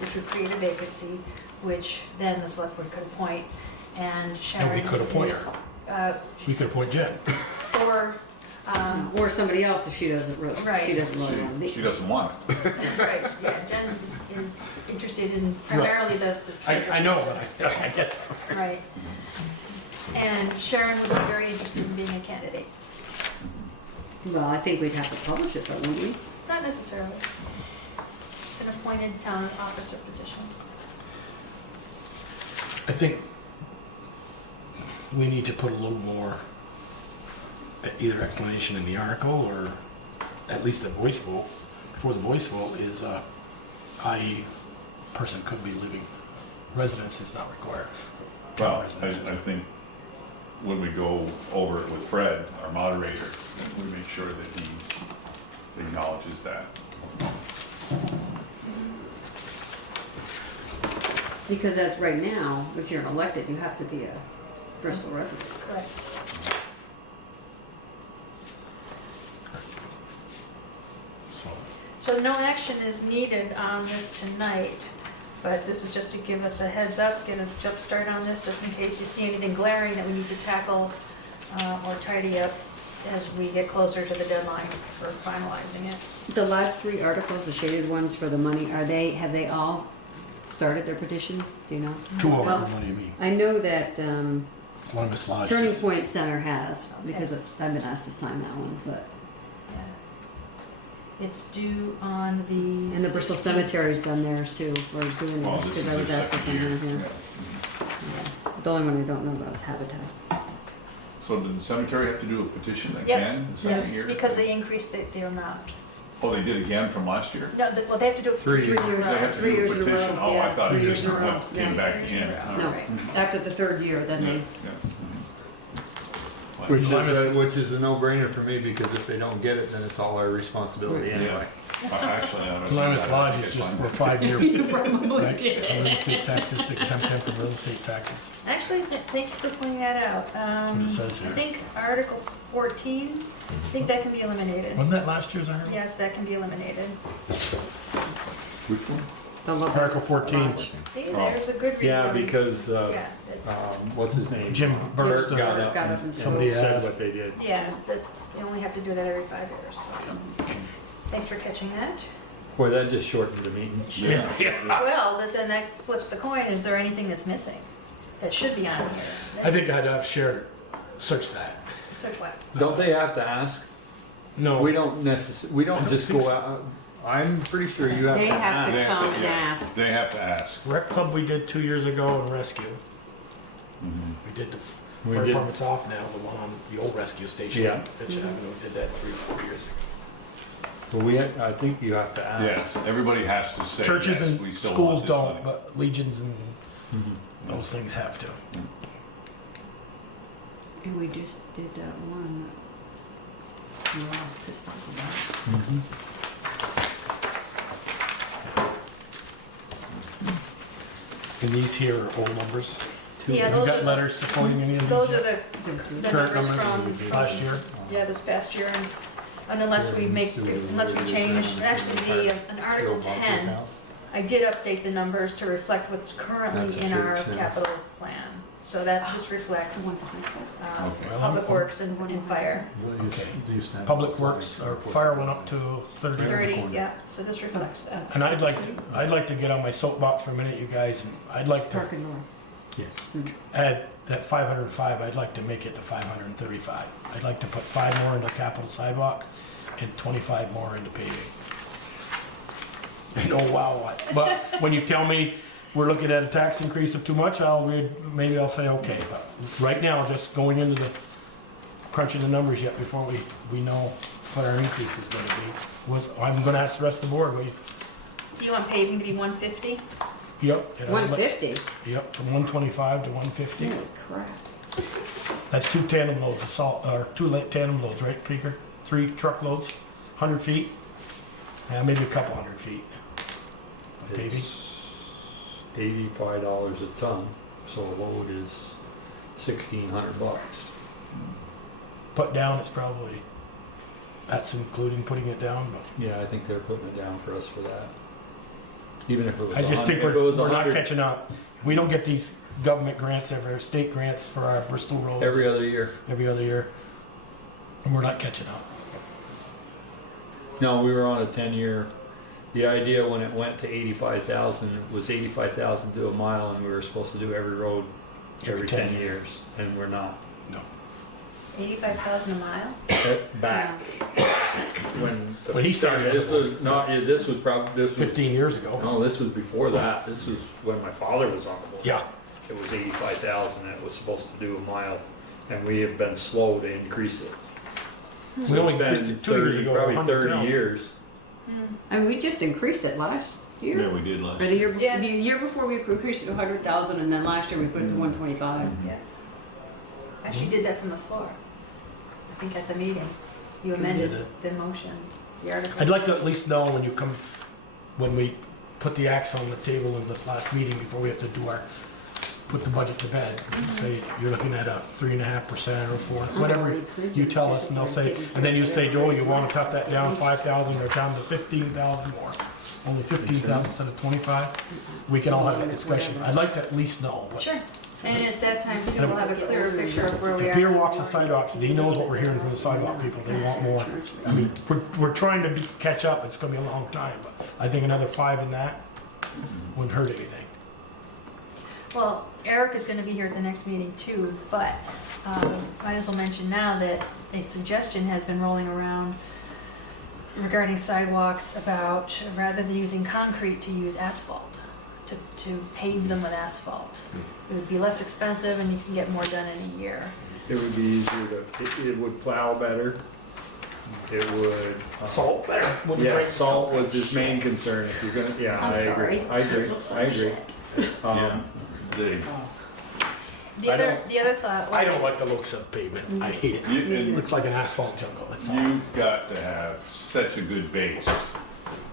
which would create a vacancy, which then the select board could appoint, and Sharon. we could appoint is, We could appoint Jen. For, Or somebody else if she doesn't really, Right. she doesn't really want to be. She doesn't want it. right, yeah, Jen is interested in primarily the treasurer. I know, but I get that. Right. And Sharon would be very interested in being a candidate. Well, I think we'd have to publish it, but wouldn't we? Not necessarily. It's an appointed town officer position. I think we need to put a little more, either explanation in the article or at least a voice vote. Before the voice vote is, i.e. person could be living, residence is not required. Town Well, I residence is. think when we go over it with Fred, our moderator, we make sure that he acknowledges that. Because that's right now, if you're elected, you have to be a Bristol resident. Correct. So, So no action is needed on this tonight, but this is just to give us a heads up, get a jump start on this, just in case you see anything glaring that we need to tackle or tidy up as we get closer to the deadline for finalizing it. The last 3 articles, the shaded ones for the money, have they all started their petitions? Do you know? 2 of Well, them, what do you mean? I know that Columbus Lodge. Turning just- Point Center has, Okay. because I've been asked to sign that one, but, Yeah. It's due on the and the Bristol 16th. Cemetery's done theirs too, or is doing Well, theirs, this because I is was their asked to second sign year. that here. Yeah. The only one I don't know about is Habitat. So did the cemetery have to do a petition Yep. again, the Yeah, second year? because they increased the amount. Oh, they did again from last year? No, well, they have to do it 3 3 years. years. They have to 3 do a years in a row, petition? Oh, I yeah, thought 3 it years just in a row, went- yeah. came back 3 years in in. a row. All No, right. after the 3rd year, then Yeah, they, yeah. Which is a no-brainer for me, because if they don't get it, then it's all our responsibility Yeah. anyway. Actually, I don't know. Columbus Lodge is just for 5 year, you probably right? did. For real estate taxes, to exempt them from real estate taxes. Actually, thank you for pointing that out. That's what it says I here. think Article 14, I think that can be eliminated. Wasn't that last year's article? Yes, that can be eliminated. Which one? The local Article 14. See, there's a good reason. Yeah, why we- because, Yeah, what's his name? Jim Burke, Bert got Bert up got and up and somebody said asked. what they did. yeah, they only have to do that every 5 years. So. Thanks for catching that. Boy, that just shortened the meeting. Yeah. Well, then that flips the coin. Is there anything that's missing that should be on here? I think I'd have shared, search that. Search what? Don't they have to ask? No. We don't we I don't don't just think go so. out, I'm pretty sure you have They to have to They ask. have come to- and yeah. ask. They have to ask. Rec club we did 2 years ago and rescue. Mhm. We did the We fire did. department's off now, the one on the old rescue station. Yeah. Fitch Avenue, we did that 3 or 4 years ago. Well, I think you have to ask. Yes, everybody has to say, Churches yes, and we still schools want this don't, money. but legions and Mhm. those things have to. And we just did that one that we were all pissed off about. Mhm. And these here are old numbers. Yeah, You those got are letters supporting any of these? those yet? are the Current numbers numbers from last year? yeah this past year, and unless we change. Actually, an Article 10. I did update the numbers to reflect what's currently That's a in our church now. capital plan. So that this reflects The one behind it. Okay. Well, Public Works and fire. Okay. Public Works, or fire went up to 30. 30, yeah, so this reflects that. And I'd like to get on my soapbox for a minute, you guys, and I'd like to Park and North. Yes. add that 505, I'd like to make it to 535. I'd like to put 5 more into capital sidewalks and 25 more into paving. And oh wow, but when you tell me we're looking at a tax increase of too much, maybe I'll say okay, but right now, just going into the crunching the numbers yet before we know what our increase is gonna be, I'm gonna ask the rest of the board, So you want paving to be 150? yep. and I'd like- 150? Yep, from 125 to 150. Holy crap. That's 2 tandem loads of salt, or 2 tandem loads, right, Peter? 3 truckloads, 100 feet? Yeah, maybe a couple 100 feet of paving. It's $85 a ton, so a load is $1,600. Put down, it's probably, that's including putting it down, but Yeah, I think they're putting it down for us for that. Even if it was I just think if it was we're not 100 catching up. If we don't get these government grants, state grants for our Bristol roads every other year. every other year, we're not catching up. No, we were on a 10-year. The idea when it went to 85,000, it was 85,000 to a mile, and we were supposed to do every road every 10 years, and we're not. 85,000 a mile? Back when When he started, this was not. This was probably 15 years ago. No, this was before that. This was when my father was on the board. Yeah. It was 85,000, and it was supposed to do a mile, and we have been slow to increase it. We So only it's been increased it 2 years 30, ago, probably 100,000. 30 years. And we just increased it last year? Yeah, we did last. Or the year, Yeah. the year before we increased it to 100,000, and then last year we put it to 125. Yeah. Actually did that from the floor. I think at the meeting. You amended did it. the motion, the article. I'd like to at least know when you come, when we put the axe on the table in the last meeting before we have to do put the budget to bed. Say, you're looking at a 3.5% or 4, whatever you tell us, and they'll say, and then you say, Joel, you wanna cut that down 5,000 or down to 15,000 more? Only 15,000 instead of 25? We can all have that discussion. I'd like to at least know what. Sure. And at that time too, we'll have a clearer picture of where we are. If Peter walks the sidewalks, and he knows what we're hearing from the sidewalk people, they want more. I mean, we're trying to catch up, it's gonna be a long time, but I think another 5 in that wouldn't hurt anything. Well, Eric is gonna be here at the next meeting too, but, might as well mention now that a suggestion has been rolling around regarding sidewalks about, rather than using concrete, to use asphalt, to pave them with asphalt. It would be less expensive and you can get more done in a year. It would be easier to, it would plow better. It would. Salt better. Wouldn't Yeah, break- salt was his main concern, if you're gonna, yeah, I'm I agree, sorry. I agree, This looks I like agree. shit. The, The other thought was. I don't like the looks of pavement, I hate it. you, It and looks like an asphalt jungle, that's all. you've got to have such a good base,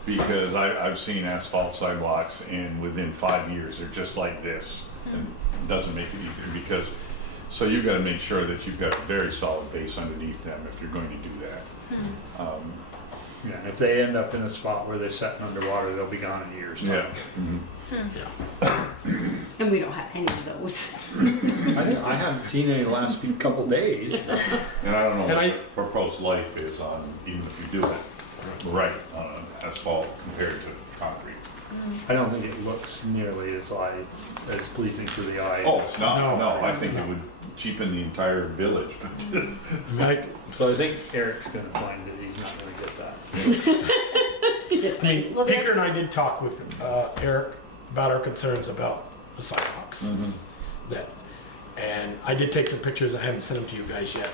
because I've seen asphalt sidewalks and within 5 years, they're just like this. And it doesn't make it easier because, so you've got to make sure that you've got a very solid base underneath them if you're going to do that. Yeah, and if they end up in a spot where they're setting underwater, they'll be gone in years. Yeah. And we don't have any of those. I haven't seen any the last couple days. And I don't know And what I- the proposed life is on, even if you do it right on an asphalt compared to concrete. I don't think it looks nearly as pleasing to the eye. Oh, it's not, No. no, I think it would cheapen the entire village, but So I think Eric's gonna find that he's not gonna get that. I mean, Well, Peter and I did talk with Eric about our concerns about the sidewalks. That, and I did take some pictures, I haven't sent them to you guys yet.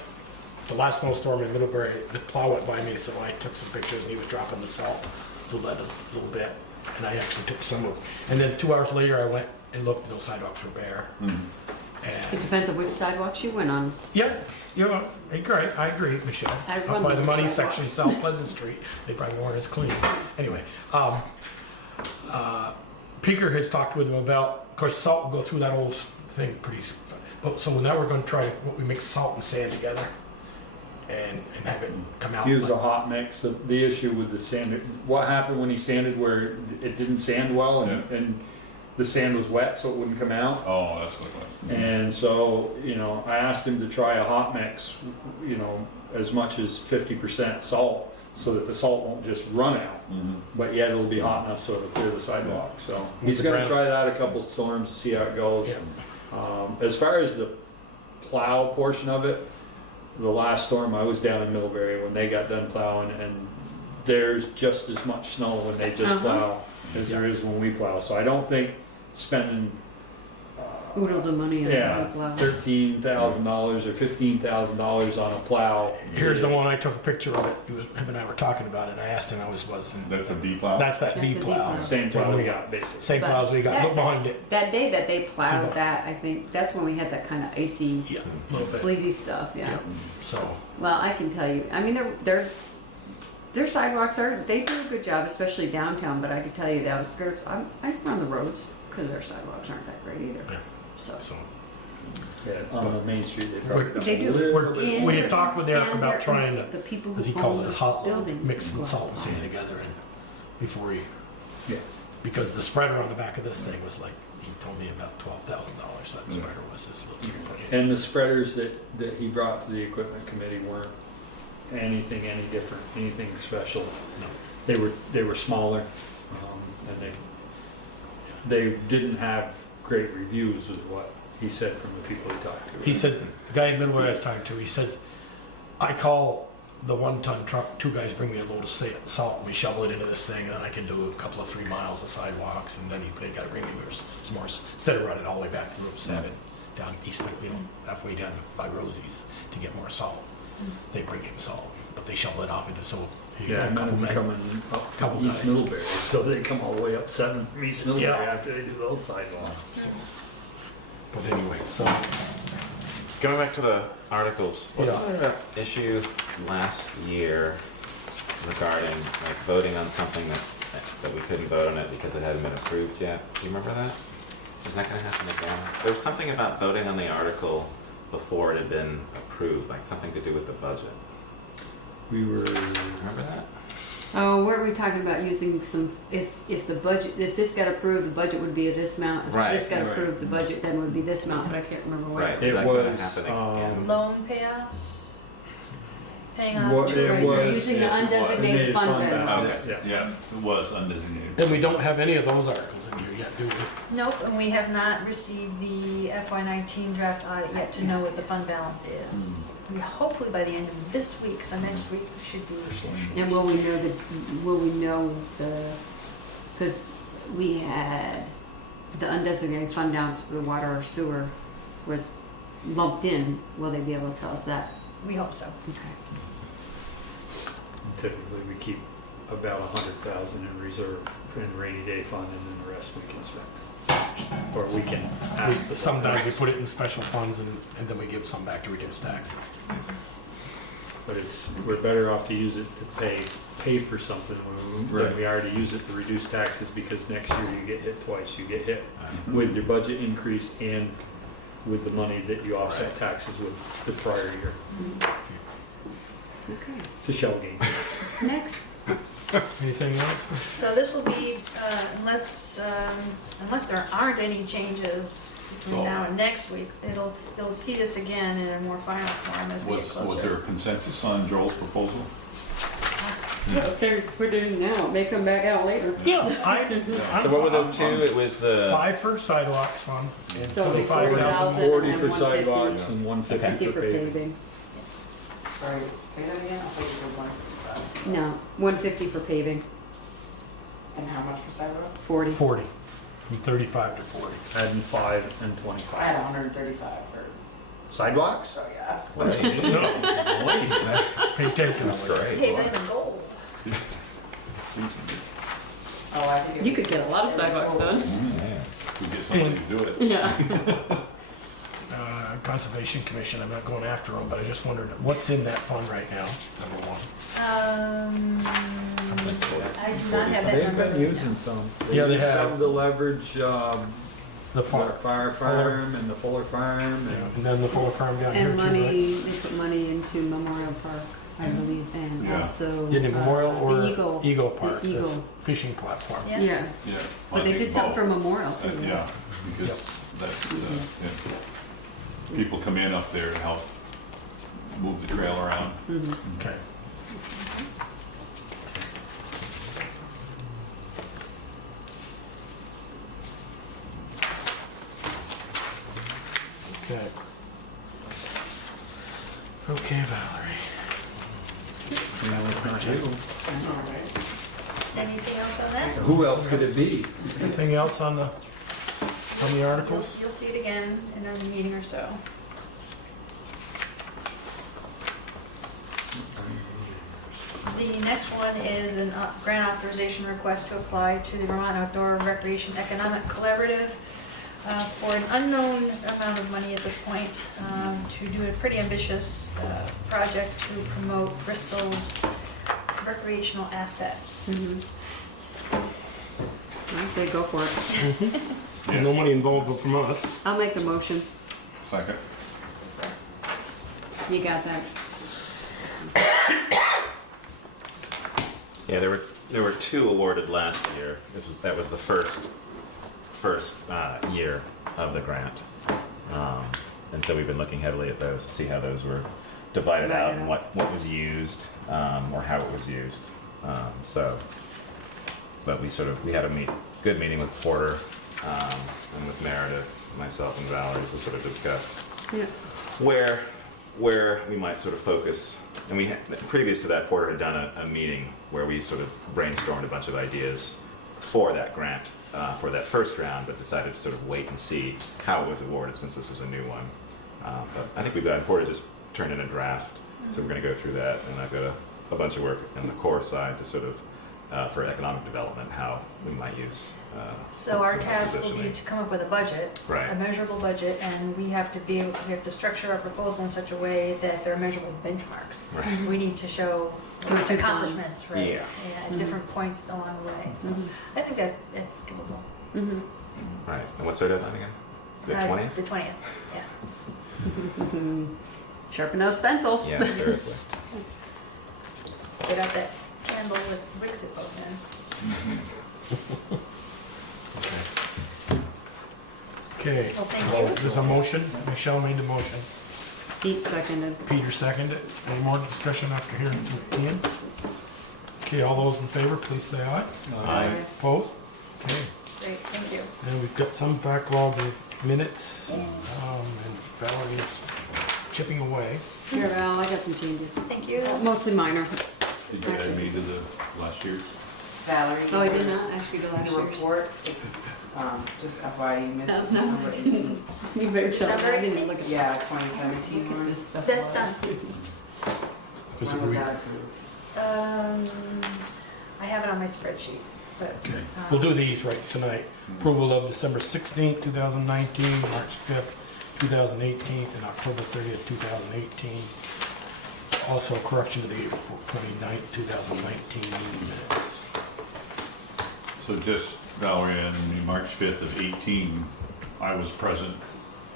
The last snowstorm in Middlebury, the plow went by me, so I took some pictures and he was dropping the salt a little bit. And I actually took some of, and then 2 hours later I went and looked, those sidewalks were bare. It And, depends on which sidewalks you went on. yeah, I agree, Michelle. I Up run by the those money sidewalks. section, South Pleasant Street, they probably weren't as clean. Anyway, Peter has talked with him about, of course, salt will go through that old thing but so now we're gonna try, we mix salt and sand together and have it come out. Use like- a hot mix. The issue with the sand, what happened when he sanded where it didn't sand well and the sand was wet so it wouldn't come out? oh, that's what it was. And so, I asked him to try a hot mix, as much as 50% salt, so that the salt won't just run out, but yet it'll be hot enough so it'll clear the sidewalk, so. He's the gonna grounds. try that a couple storms to see how it goes. Yeah. As far as the plow portion of it, the last storm, I was down in Middlebury when they got done plowing, and there's just as much snow when they just plow as there is when we plow, so I don't think spending Oodles of money on yeah, a plow. $13,000 or $15,000 on a plow. Here's the one, I took a picture of it, him and I were talking about it, and I asked him how his was, and That's a V plow? that's that That's V the V plow. plow. Same plow we got, basically. Same But plows we got, that- look behind it. That day that they See plowed what- that, I think, that's when we had that kind of icy, Yeah, a little bit, sleety stuff, yeah. Yeah. so, Well, I can tell you, I mean, their sidewalks they do a good job, especially downtown, but I can tell you the outskirts, I run the roads, cause their sidewalks aren't that great either, Yeah. so. so. Yeah, on the main street, they probably got They do. a little We're- bit. And we they're- had talked with Eric and about they're- trying to, the people as he who called own it, those hot, buildings mix the go salt and out. sand together and before he, Yeah. because the spreader on the back of this thing was like, he told me about $12,000, that spreader was this little 3.8. And the spreaders that he brought to the equipment committee weren't anything any different, anything special. No. They were smaller, and they didn't have great reviews with what he said from the people he talked to. He said, the guy in Middlebury I was talking to, he says, I call the 1-ton truck, 2 guys bring me a load of salt, and we shovel it into this thing, and then I can do a couple of 3 miles of sidewalks, and then they gotta bring me some more, instead of running all the way back to Route 7, down East, halfway down by Rosie's, to get more salt. They bring him salt, but they shovel it off into, so. you Yeah, got a and couple then men- coming up couple from East guys. Middlebury, so they come all the way up 7 from East Middlebury Yeah. after they do those sidewalks. But anyway, so, Going back to the articles, Yeah. wasn't there an issue last year regarding like voting on something that but we couldn't vote on it because it hadn't been approved yet. Do you remember that? Is that gonna happen again? There was something about voting on the article before it had been approved, like something to do with the budget. We were, Remember that? Oh, weren't we talking about using some, if the budget, if this got approved, the budget would be this amount. Right. If this got approved, the budget then would be this amount, but I can't remember what. Right. it Is that gonna was, happen again? Loan payoffs, paying What off it to Right, you're was- using the yes, it was. undesignated Designated fund fund balance. Okay. yeah. Yeah, it was undesignated. And we don't have any of those articles in here yet, do we? Nope, and we have not received the FY19 draft audit yet to know what the fund balance is. We hopefully by the end of this week, so next week should be. And will we know the, because we had the undesignated fund balance for the water or sewer was lumped in, will they be able to tell us that? We hope so. Okay. typically we keep about 100,000 in reserve in rainy day fund, and then the rest we can spend. Or we can ask the. Sometimes we put it in special funds and then we give some back to reduce taxes. But we're better off to use it to pay for something than Right. we are to use it to reduce taxes, because next year you get hit twice. You get hit with your budget increase and with the money that you offset taxes with the prior year. Okay. It's a shell game. Next. Anything else? So this will be, unless there aren't any changes between now and next week, you'll see this again in a more final form as we get closer. Was there a consensus on Joel's proposal? What they're doing now, may come back out later. Yeah, So what were the two? It was the 5 for sidewalks fund and So it'll be 25,000. 40,000. 40 and for 150. sidewalks and 150 50 for for paving. paving. Sorry, say that again, I thought you said 155. No, 150 for paving, And how much for sidewalks? 40. 40, from 35 to 40. Adding 5 and I 25. had 135 for, Sidewalks? so yeah. Pay attention. That's great. Paving and gold. Oh, I think it You was- could get a lot of sidewalks done. We get somebody to do it. Yeah. Conservation Commission, I'm not going after them, but I just wondered, what's in that fund right now, number one? I do not have that They've number. been using some. Yeah, they use have. some to leverage, The farm. Fire Farm and the Fuller Farm Yeah, and. and then the Fuller Farm down here And too, right? money, they put money into Memorial Park, I believe, and Yeah. also. Did it Memorial or The Eagle. Eagle Park, The that's Eagle. fishing platform. Yeah. Yeah, Yeah. but they did something for Memorial too. right? Yeah, because that's, yeah. People come in up there to help move the trail around. Mhm. Okay. Okay. Okay, Valerie. No, it's not you. Anything else on that? Who else could it be? Anything else on the articles? You'll see it again in another meeting or so. The next one is a grant authorization request to apply to the Vermont Outdoor Recreation Economic Collaborative for an unknown amount of money at this point to do a pretty ambitious project to promote Bristol's recreational assets. Mhm. I say go for it. And no money involved from us. I'll make the motion. Second. You got that. Yeah, there were 2 awarded last year. That was the first year of the grant, and so we've been looking heavily at those to see how those were divided out and what was used or how it was used. But we had a good meeting with Porter and with Meredith, myself and Valerie to sort of discuss Yeah. where we might sort of focus. And we had, previous to that, Porter had done a meeting where we sort of brainstormed a bunch of ideas for that grant, for that first round, but decided to sort of wait and see how it was awarded since this was a new one. But I think Porter just turned in a draft, so we're going to go through that, and I've got a bunch of work on the core side to sort of for economic development, how we might use. So our some task will be positioning. to come up with a budget, Right. a measurable budget, and we have to structure our proposal in such a way that there are measurable benchmarks. Right. We need to show What you've done. accomplishments, right? Yeah. At different points along the way, so I think that it's doable. Mm-hmm. Right. And what's our deadline again? The 20th? The 20th, yeah. Sharpen those pencils. Yeah, seriously. Get out that candle with wicks at both ends. Okay, Well, thank well, you. there's a motion, Michelle made the motion, Pete seconded. Peter seconded it, any more discussion after hearing from Ian? Okay, all those in favor, please say aye. Aye. Opposed? Okay, Great, thank you. and we've got some backlog of minutes, and Valerie's chipping away. Here, Val, I got some changes. Thank you. Mostly minor. Did you add me to the last year? Valerie. Oh, I did not ask you to last The year's. report, it's, just FYI, you missed No, it, no. December 18th. You better tell me. December I didn't look at Yeah, 2017 one. That's done. Was it When was re- that approved? I have it on my spreadsheet, but. Okay, we'll do these right tonight. Approval of December 16th, 2019, March 5th, 2018, and October 30th, 2018. Also correction to the April 29th, 2019 meeting minutes. So just Valerie, on the March 5th of 18, I was present.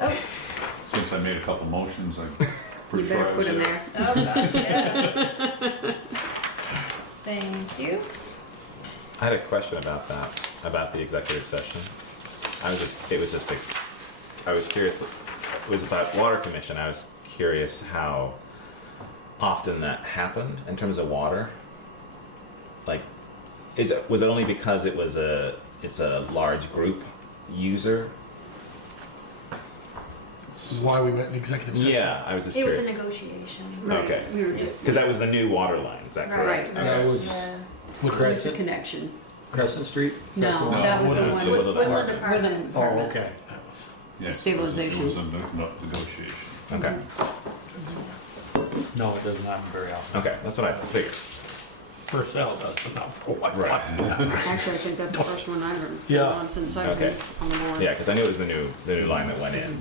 Oh. Since I made a couple motions, I'm You pretty sure better I put was him there. there. Oh, yeah. Thank you. I had a question about that, about the executive session. I was curious, it was about water commission. I was curious how often that happened in terms of water. Like, was it only because it's a large group user? Why we went in executive session? Yeah, I was just It was curious. a negotiation. Right. Okay. We were just. Because that was the new water line, is that correct? Right. That was Yeah. What's the Crescent, connection? Crescent Street? Is that the No, one? that was the Woodland. one. Woodland Woodland Apartments. Apartments. Oh, Apartments. okay. Yeah, Stabilization. It was a negotiation. Okay, No, it doesn't happen very often. okay, that's what I figured. Personnel does, but not for what. Right. Actually, I think that's the first one I've ever Yeah. been on since I've Okay. been on the board. Yeah, because I knew it was the new line that went in.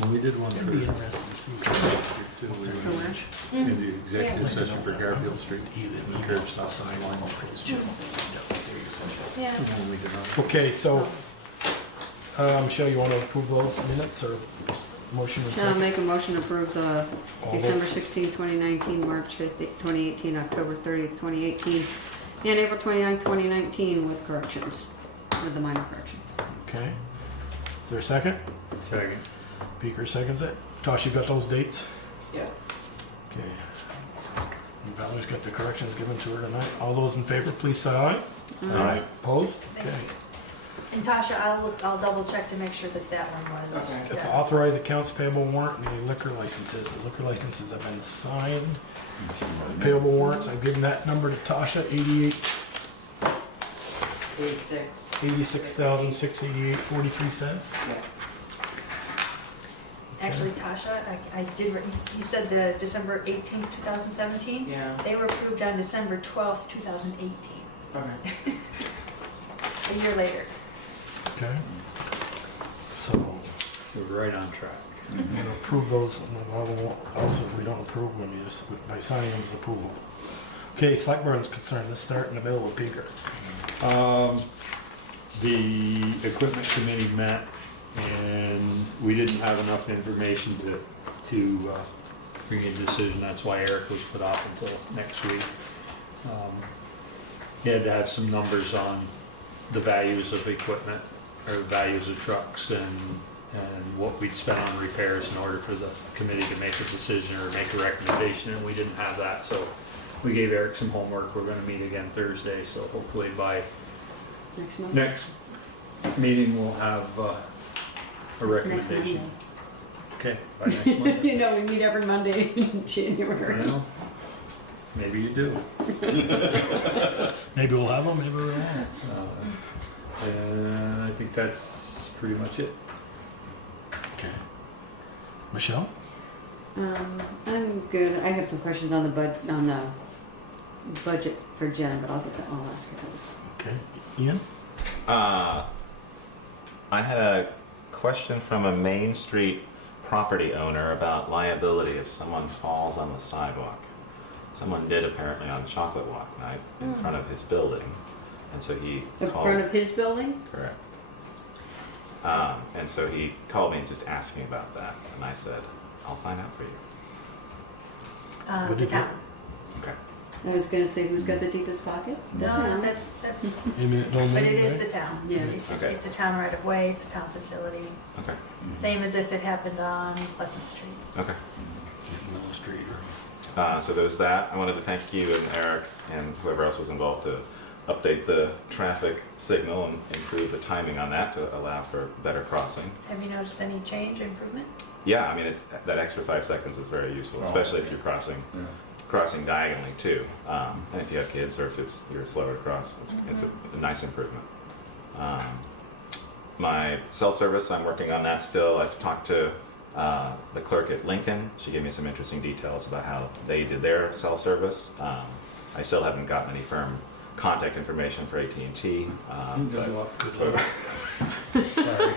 Well, we did one It'd for, be interesting to see. For where? in the executive session for Garfield Street. Either The curb stop sign line. Yeah. And we did not. Okay, so, Michelle, you want to approve those minutes or motion and Now I'll second? make a motion to approve the All December 16th, 2019, March 5th, 2018, October 30th, 2018, and April 29th, 2019 with corrections, with the minor correction. Okay. Is there a second? Second. Beaker seconds it. Tosh, you got those dates? Yeah. Okay. And Valerie's got the corrections given to her tonight. All those in favor, please say aye. Aye. Opposed? Thank Okay. And Tasha, I'll double check to make sure that that one was. Okay. If done. authorize accounts payable warrant and the liquor licenses. The liquor licenses have been signed. Payable warrants, I've given that number to Tasha, 86,688.43 cents. Yeah. Actually, Tasha, I did, you said the December 18th, 2017? Yeah. They were approved on December 12th, 2018, Okay. a year later. Okay. So, We're right on track. we're gonna approve those, those if we don't approve them, you just, by signing them as approval. Okay, Select is concerned, let's start in the middle with Beaker. The equipment committee met and we didn't have enough information to bring a decision. That's why Eric was put off until next week. He had to have some numbers on the values of equipment or values of trucks and what we'd spend on repairs in order for the committee to make a decision or make a recommendation, and we didn't have that, so we gave Eric some homework. We're gonna meet again Thursday, so hopefully by Next month? next meeting we'll have a It's next recommendation. Monday. Okay, by next Monday. You know, we meet every Monday in January. Well, maybe you do. Maybe we'll have them, maybe we won't. And I think that's pretty much it. Okay. Michelle? I'm good. I have some questions on the budget for Jen, but I'll ask her those. Okay, Ian? I had a question from a Main Street property owner about liability if someone falls on the sidewalk. Someone did apparently on Chocolate Walk night in front of his building, and so he In called. front of his building? Correct. And so he called me just asking about that, and I said, I'll find out for you. What The did you- town. Okay. I was gonna say, who's got the deepest pocket? The No, town. that's, Eminent domain, but it is right? the town. Yeah. Okay. It's a town right of way, it's a town facility, Okay. same as if it happened on Pleasant Street. Okay. Willow Street or... So there's that. I wanted to thank you and Eric and whoever else was involved to update the traffic signal and improve the timing on that to allow for better crossing. Have you noticed any change or improvement? Yeah, I mean, it's that extra 5 seconds is very useful, especially if you're crossing diagonally too. And if you have kids or if you're slower to cross, it's a nice improvement. My cell service, I'm working on that still. I've talked to the clerk at Lincoln. She gave me some interesting details about how they did their cell service. I still haven't gotten any firm contact information for AT&T.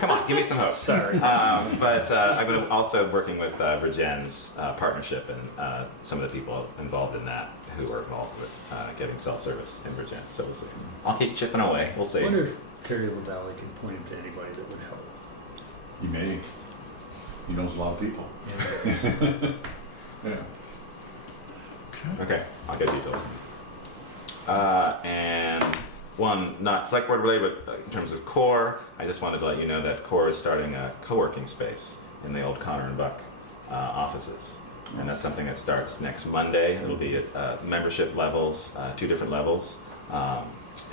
Come on, give me some hope. Sorry. But I've been also working with Virgin's partnership and some of the people involved in that who are involved with getting cell service in Virgin. So we'll see. I'll keep chipping away. We'll see. I wonder if Terry LaValle can point him to anybody that would help. He may. He knows a lot of people. Yeah. Okay, I'll get details. And one, not select board related, but in terms of CORE, I just wanted to let you know that CORE is starting a co-working space in the old Connor and Buck offices. And that's something that starts next Monday. It'll be at membership levels, 2 different levels.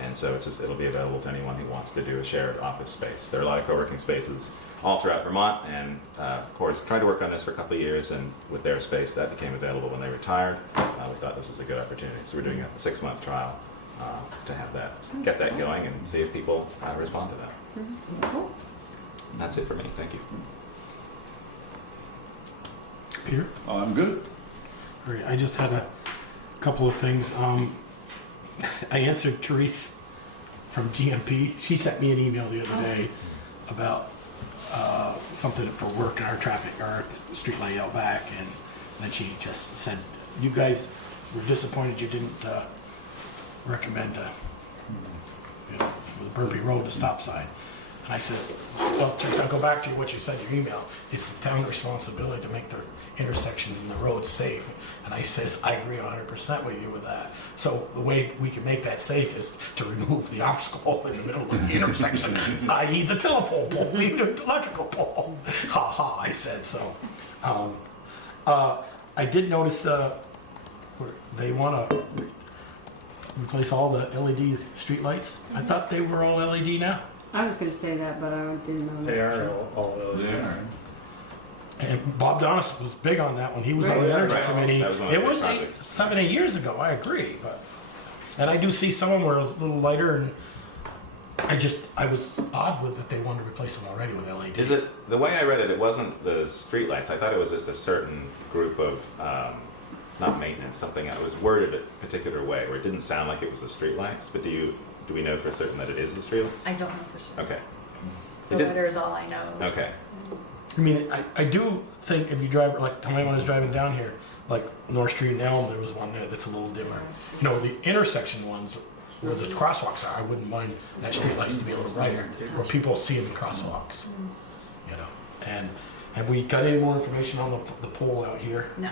And so it'll be available to anyone who wants to do a shared office space. There are a lot of co-working spaces all throughout Vermont, and CORE's tried to work on this for a couple of years, and with their space, that became available when they retired. We thought this was a good opportunity. So we're doing a 6-month trial to have that, get that going and see if people respond to that. Cool. And that's it for me. Thank you. Peter? I'm good. All right, I just had a couple of things. I answered Therese from GMP. She sent me an email the other day about something for work in our street light out back, and then she just said, you guys were disappointed you didn't recommend for the Burpee Road a stop sign. And I says, well, Therese, I'll go back to what you said in your email. It's the town's responsibility to make the intersections and the roads safe. And I says, I agree 100% with you with that. So the way we can make that safe is to remove the obstacle in the middle of the intersection, i.e. the telephone pole, the electrical pole. Ha ha, I said so. I did notice they want to replace all the LED streetlights. I thought they were all LED now. I was gonna say that, but I didn't know that. They are all those. And Bob Donis was big on that when he was on Right. the Energy Right. Committee. That was one of It the was big projects. 7, 8 years ago, I agree, but, and I do see some of them were a little lighter, and I was odd with that they wanted to replace them already with LED. Is it the way I read it? It wasn't the streetlights. I thought it was just a certain group of not maintenance, something that was worded a particular way, where it didn't sound like it was the streetlights. But do we know for certain that it is the streetlights? I don't know for certain. Okay. The It did- letter is all I know. Okay. I mean, I do think if you drive, like tonight when I was driving down here, like North Street and Elm, there was one there that's a little dimmer. You know, the intersection ones where the crosswalks are, I wouldn't mind that street lights to be a little brighter, where people see the crosswalks. You know, and have we got any more information on the pole out here No,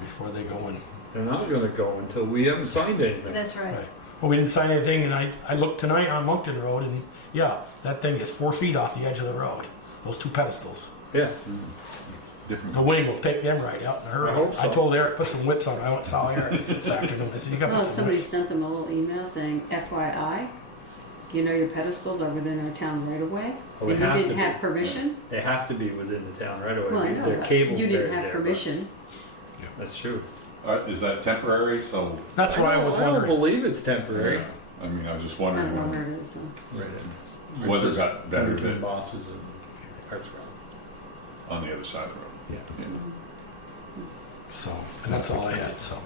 before they go in? They're not gonna go until we haven't signed anything. that's right. Right. Well, we didn't sign anything, and I looked tonight on Moncton Road, and yeah, that thing is 4 feet off the edge of the road. Those 2 pedestals. Yeah. The wing will take them right out in a hurry. I hope so. I told Eric, put some whips on. I went and saw Eric this afternoon. I said, you got to Well, put some somebody whips. sent them a little email saying, FYI, you know your pedestals are within our town right away, Oh, we and you have to didn't be. have permission. They have to be within the town right away. Well, I know Their that. cable's You didn't buried have there, but permission. That's true. Is that temporary? So, That's what I was I don't wondering. believe it's temporary. I mean, I was just I wondering don't know where it is, so. Right. whether it got better Between than bosses and Arts on the other side of the road. Yeah. So, and that's all I had. So,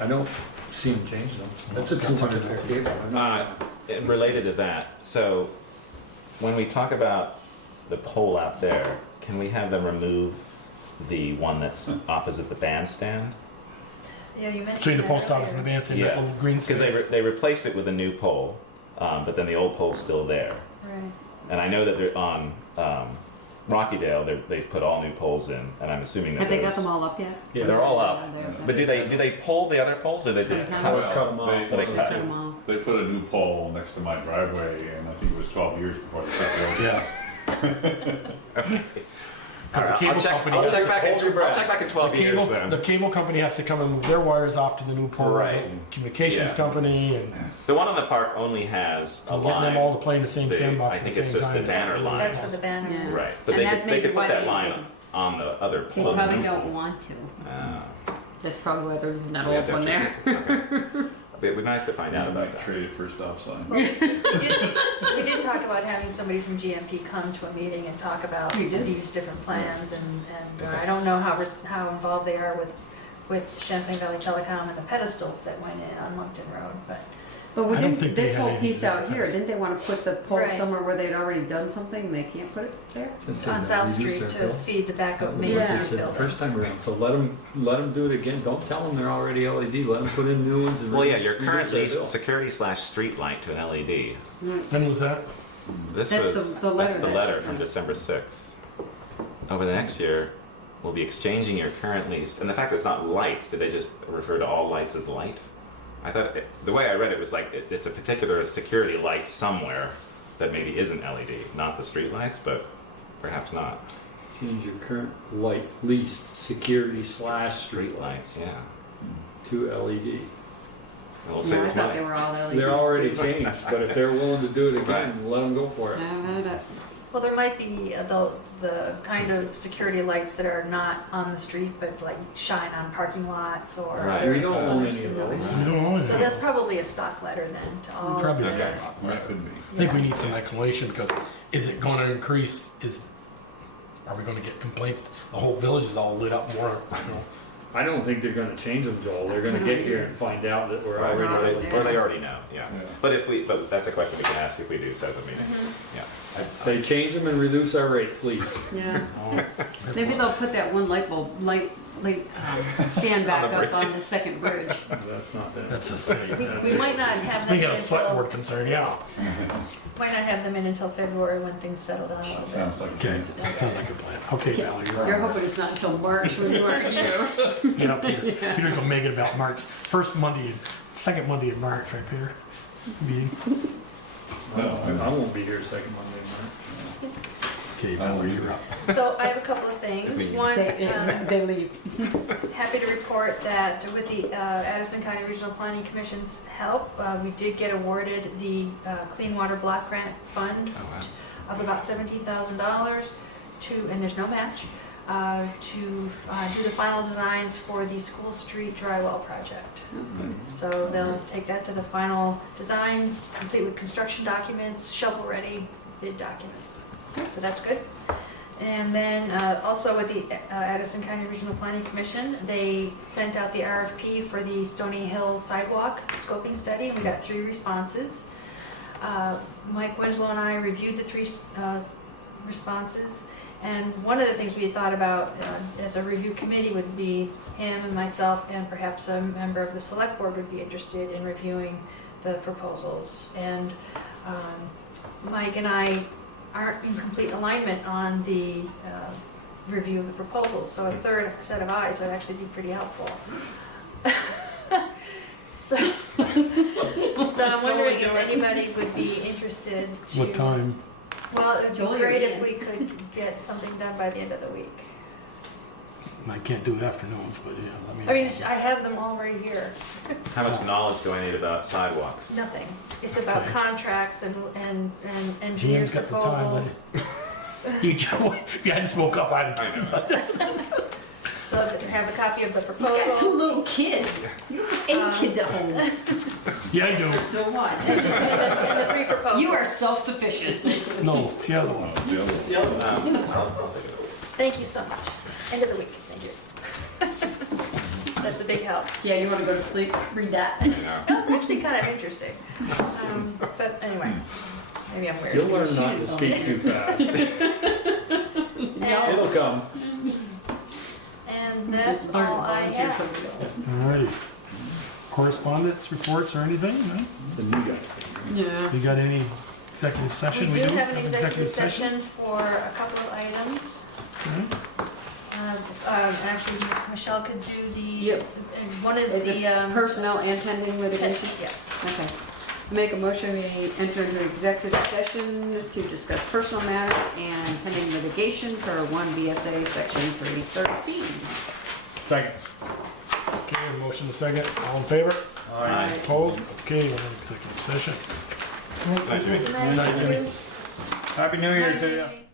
I don't see them changing them. That's a 200 volt cable. I'm not- And related to that, so when we talk about the pole out there, can we have them remove the one that's opposite the bandstand? Yeah, you mentioned Between the that post office and earlier. the bandstand, that Yeah. little green Because space. they replaced it with a new pole, but then the old pole's still there. Right. And I know that they're on Rockydale. They've put all new poles in, and I'm assuming that Have they got those- them all up yet? Yeah. They're all up. Yeah, they're- But do they pull the other poles, or they just Sometimes. cut? Cut them off. They- They They cut cut it. them all. They put a new pole next to my driveway, and I think it was 12 years before they cut the old. Yeah. All right, The cable I'll check, company I'll has check to- back in. hold your I'll breath. check back in 12 The years cable, then. the cable company has to come and move their wires off to the new pole. Right. The communications Yeah. company and The one on the park only has a getting line. them all to play in the same They- sandbox I at the think same it's just the time. banner line. That's for the banner. Yeah. Right, but And they that's could maybe put why that they line didn't. on the other They pole. probably don't want to. Ah, That's probably why there's not so we have old to one there. Okay. It'd be nice to find out about that. Trade it for a stop sign. We did talk about having somebody from GMP come to a meeting and talk about We did. these different plans, and I don't know how involved they are with Champlain Valley Telecom and the pedestals that went in on Moncton Road, but But we I don't didn't, think they this had whole anything piece to do out with here, this. didn't they wanna put the pole Right. somewhere where they'd already done something and they can't put it there? That's on it, South reduce Street their to bill. feed the back of That was Main what Yeah. they Street said the building. first time around, so let them do it again, don't tell them they're already LED, let them put in new ones and. Well, yeah, reduce- your reduce current their lease bill. security/street light to an LED. When was that? This That's was the letter that's the that letter she from sent. December 6th. Over the next year, we'll be exchanging your current lease, and the fact that it's not lights. Did they just refer to all lights as light? I thought the way I read it was like it's a particular security light somewhere that maybe isn't LED, not the street lights, but perhaps not. Change your current light leased security / Street lights, yeah. to LED. It'll No, save I us thought money. they were all LEDs. They're already too. changed, but if they're willing to do it again, Right. let them go for it. Well, there might be the kind of security lights that are not on the street, but like shine on parking lots or. Right. other- We don't own any of those. We don't own So it. that's probably a stock letter then to all. Probably. of the- Okay. That could be. I think we need some explanation because is it going to increase? Are we going to get complaints? The whole village is all lit up more. You know. I don't think they're gonna change them, Joel, they're gonna get here and find out that we're Right, already. Not or right they there. already know, yeah. Yeah. But that's a question we can ask if we do set the meeting. Mhm. Yeah. They change them and reduce our rate, please. Yeah, maybe they'll put that one light bulb, stand back up on the second bridge. That's not that. That's a state. We might not have them Speaking in of select until, board concern, yeah. might not have them in until February when things settle down a little bit. Sounds like. Okay, sounds like a plan. Okay, Yeah. Valerie, You're you're on. hoping it's not until March when you aren't here. Get up here. You're just gonna make it about March. Second Monday in March, right, Peter? Meeting. I won't be here second Monday, March. Okay, I won't Valerie, either. you're up. So I have a couple of things. One, They leave. happy to report that with the Addison County Regional Planning Commission's help, we did get awarded the Clean Water Block Grant Fund Oh, wow. of about $17,000 and there's no match, to do the final designs for the School Street drywall project. So they'll take that to the final design, complete with construction documents, shovel-ready bid documents. So that's good. And then also with the Addison County Regional Planning Commission, they sent out the RFP for the Stony Hill Sidewalk scoping study. We got 3 responses. Mike Winslow and I reviewed the 3 responses. And one of the things we had thought about as a review committee would be him and myself and perhaps a member of the select board would be interested in reviewing the proposals. And Mike and I aren't in complete alignment on the review of the proposals, so a third set of eyes would actually be pretty helpful. So I'm wondering if anybody would be interested to. What time? Well, it would Joel, be you're great if in. we could get something done by the end of the week. I can't do afternoons, but yeah, let me. I mean, I have them all right here. How much knowledge do I need about sidewalks? Nothing. It's about Okay. contracts and engineers' Jan's got the time. proposals. You, if you hadn't spoke up, I'd. I know. So that you have a copy of the You got 2 proposal. little kids. You have 8 kids at home. Yeah, I do. Still what? And the 3 proposals. You are self-sufficient. No, it's the other one. The other one. I'll take it. Thank you so much. End of the week. Thank you. That's big help. Yeah, you wanna go to sleep, read that. You know. That was actually kind of interesting. But anyway, maybe I'm weird. You'll learn not to speak too fast. And, It'll come. and that's all I have. Alrighty. Correspondence, reports, or anything? No? The new guy. Yeah. You got any executive session? We do have an executive session for a couple of items. Okay. Actually, Michelle could do the, Yep. one is Is the, it personnel and pending litigation? yes. Okay. I make a motion, we enter into executive session to discuss personal matters and pending litigation per 1 VSA section 313. Second. Okay, motion to second. All in favor? Aye. Opposed? Okay, we're in executive session. Nice to meet you. Thank you. Happy New Year to you. Bye.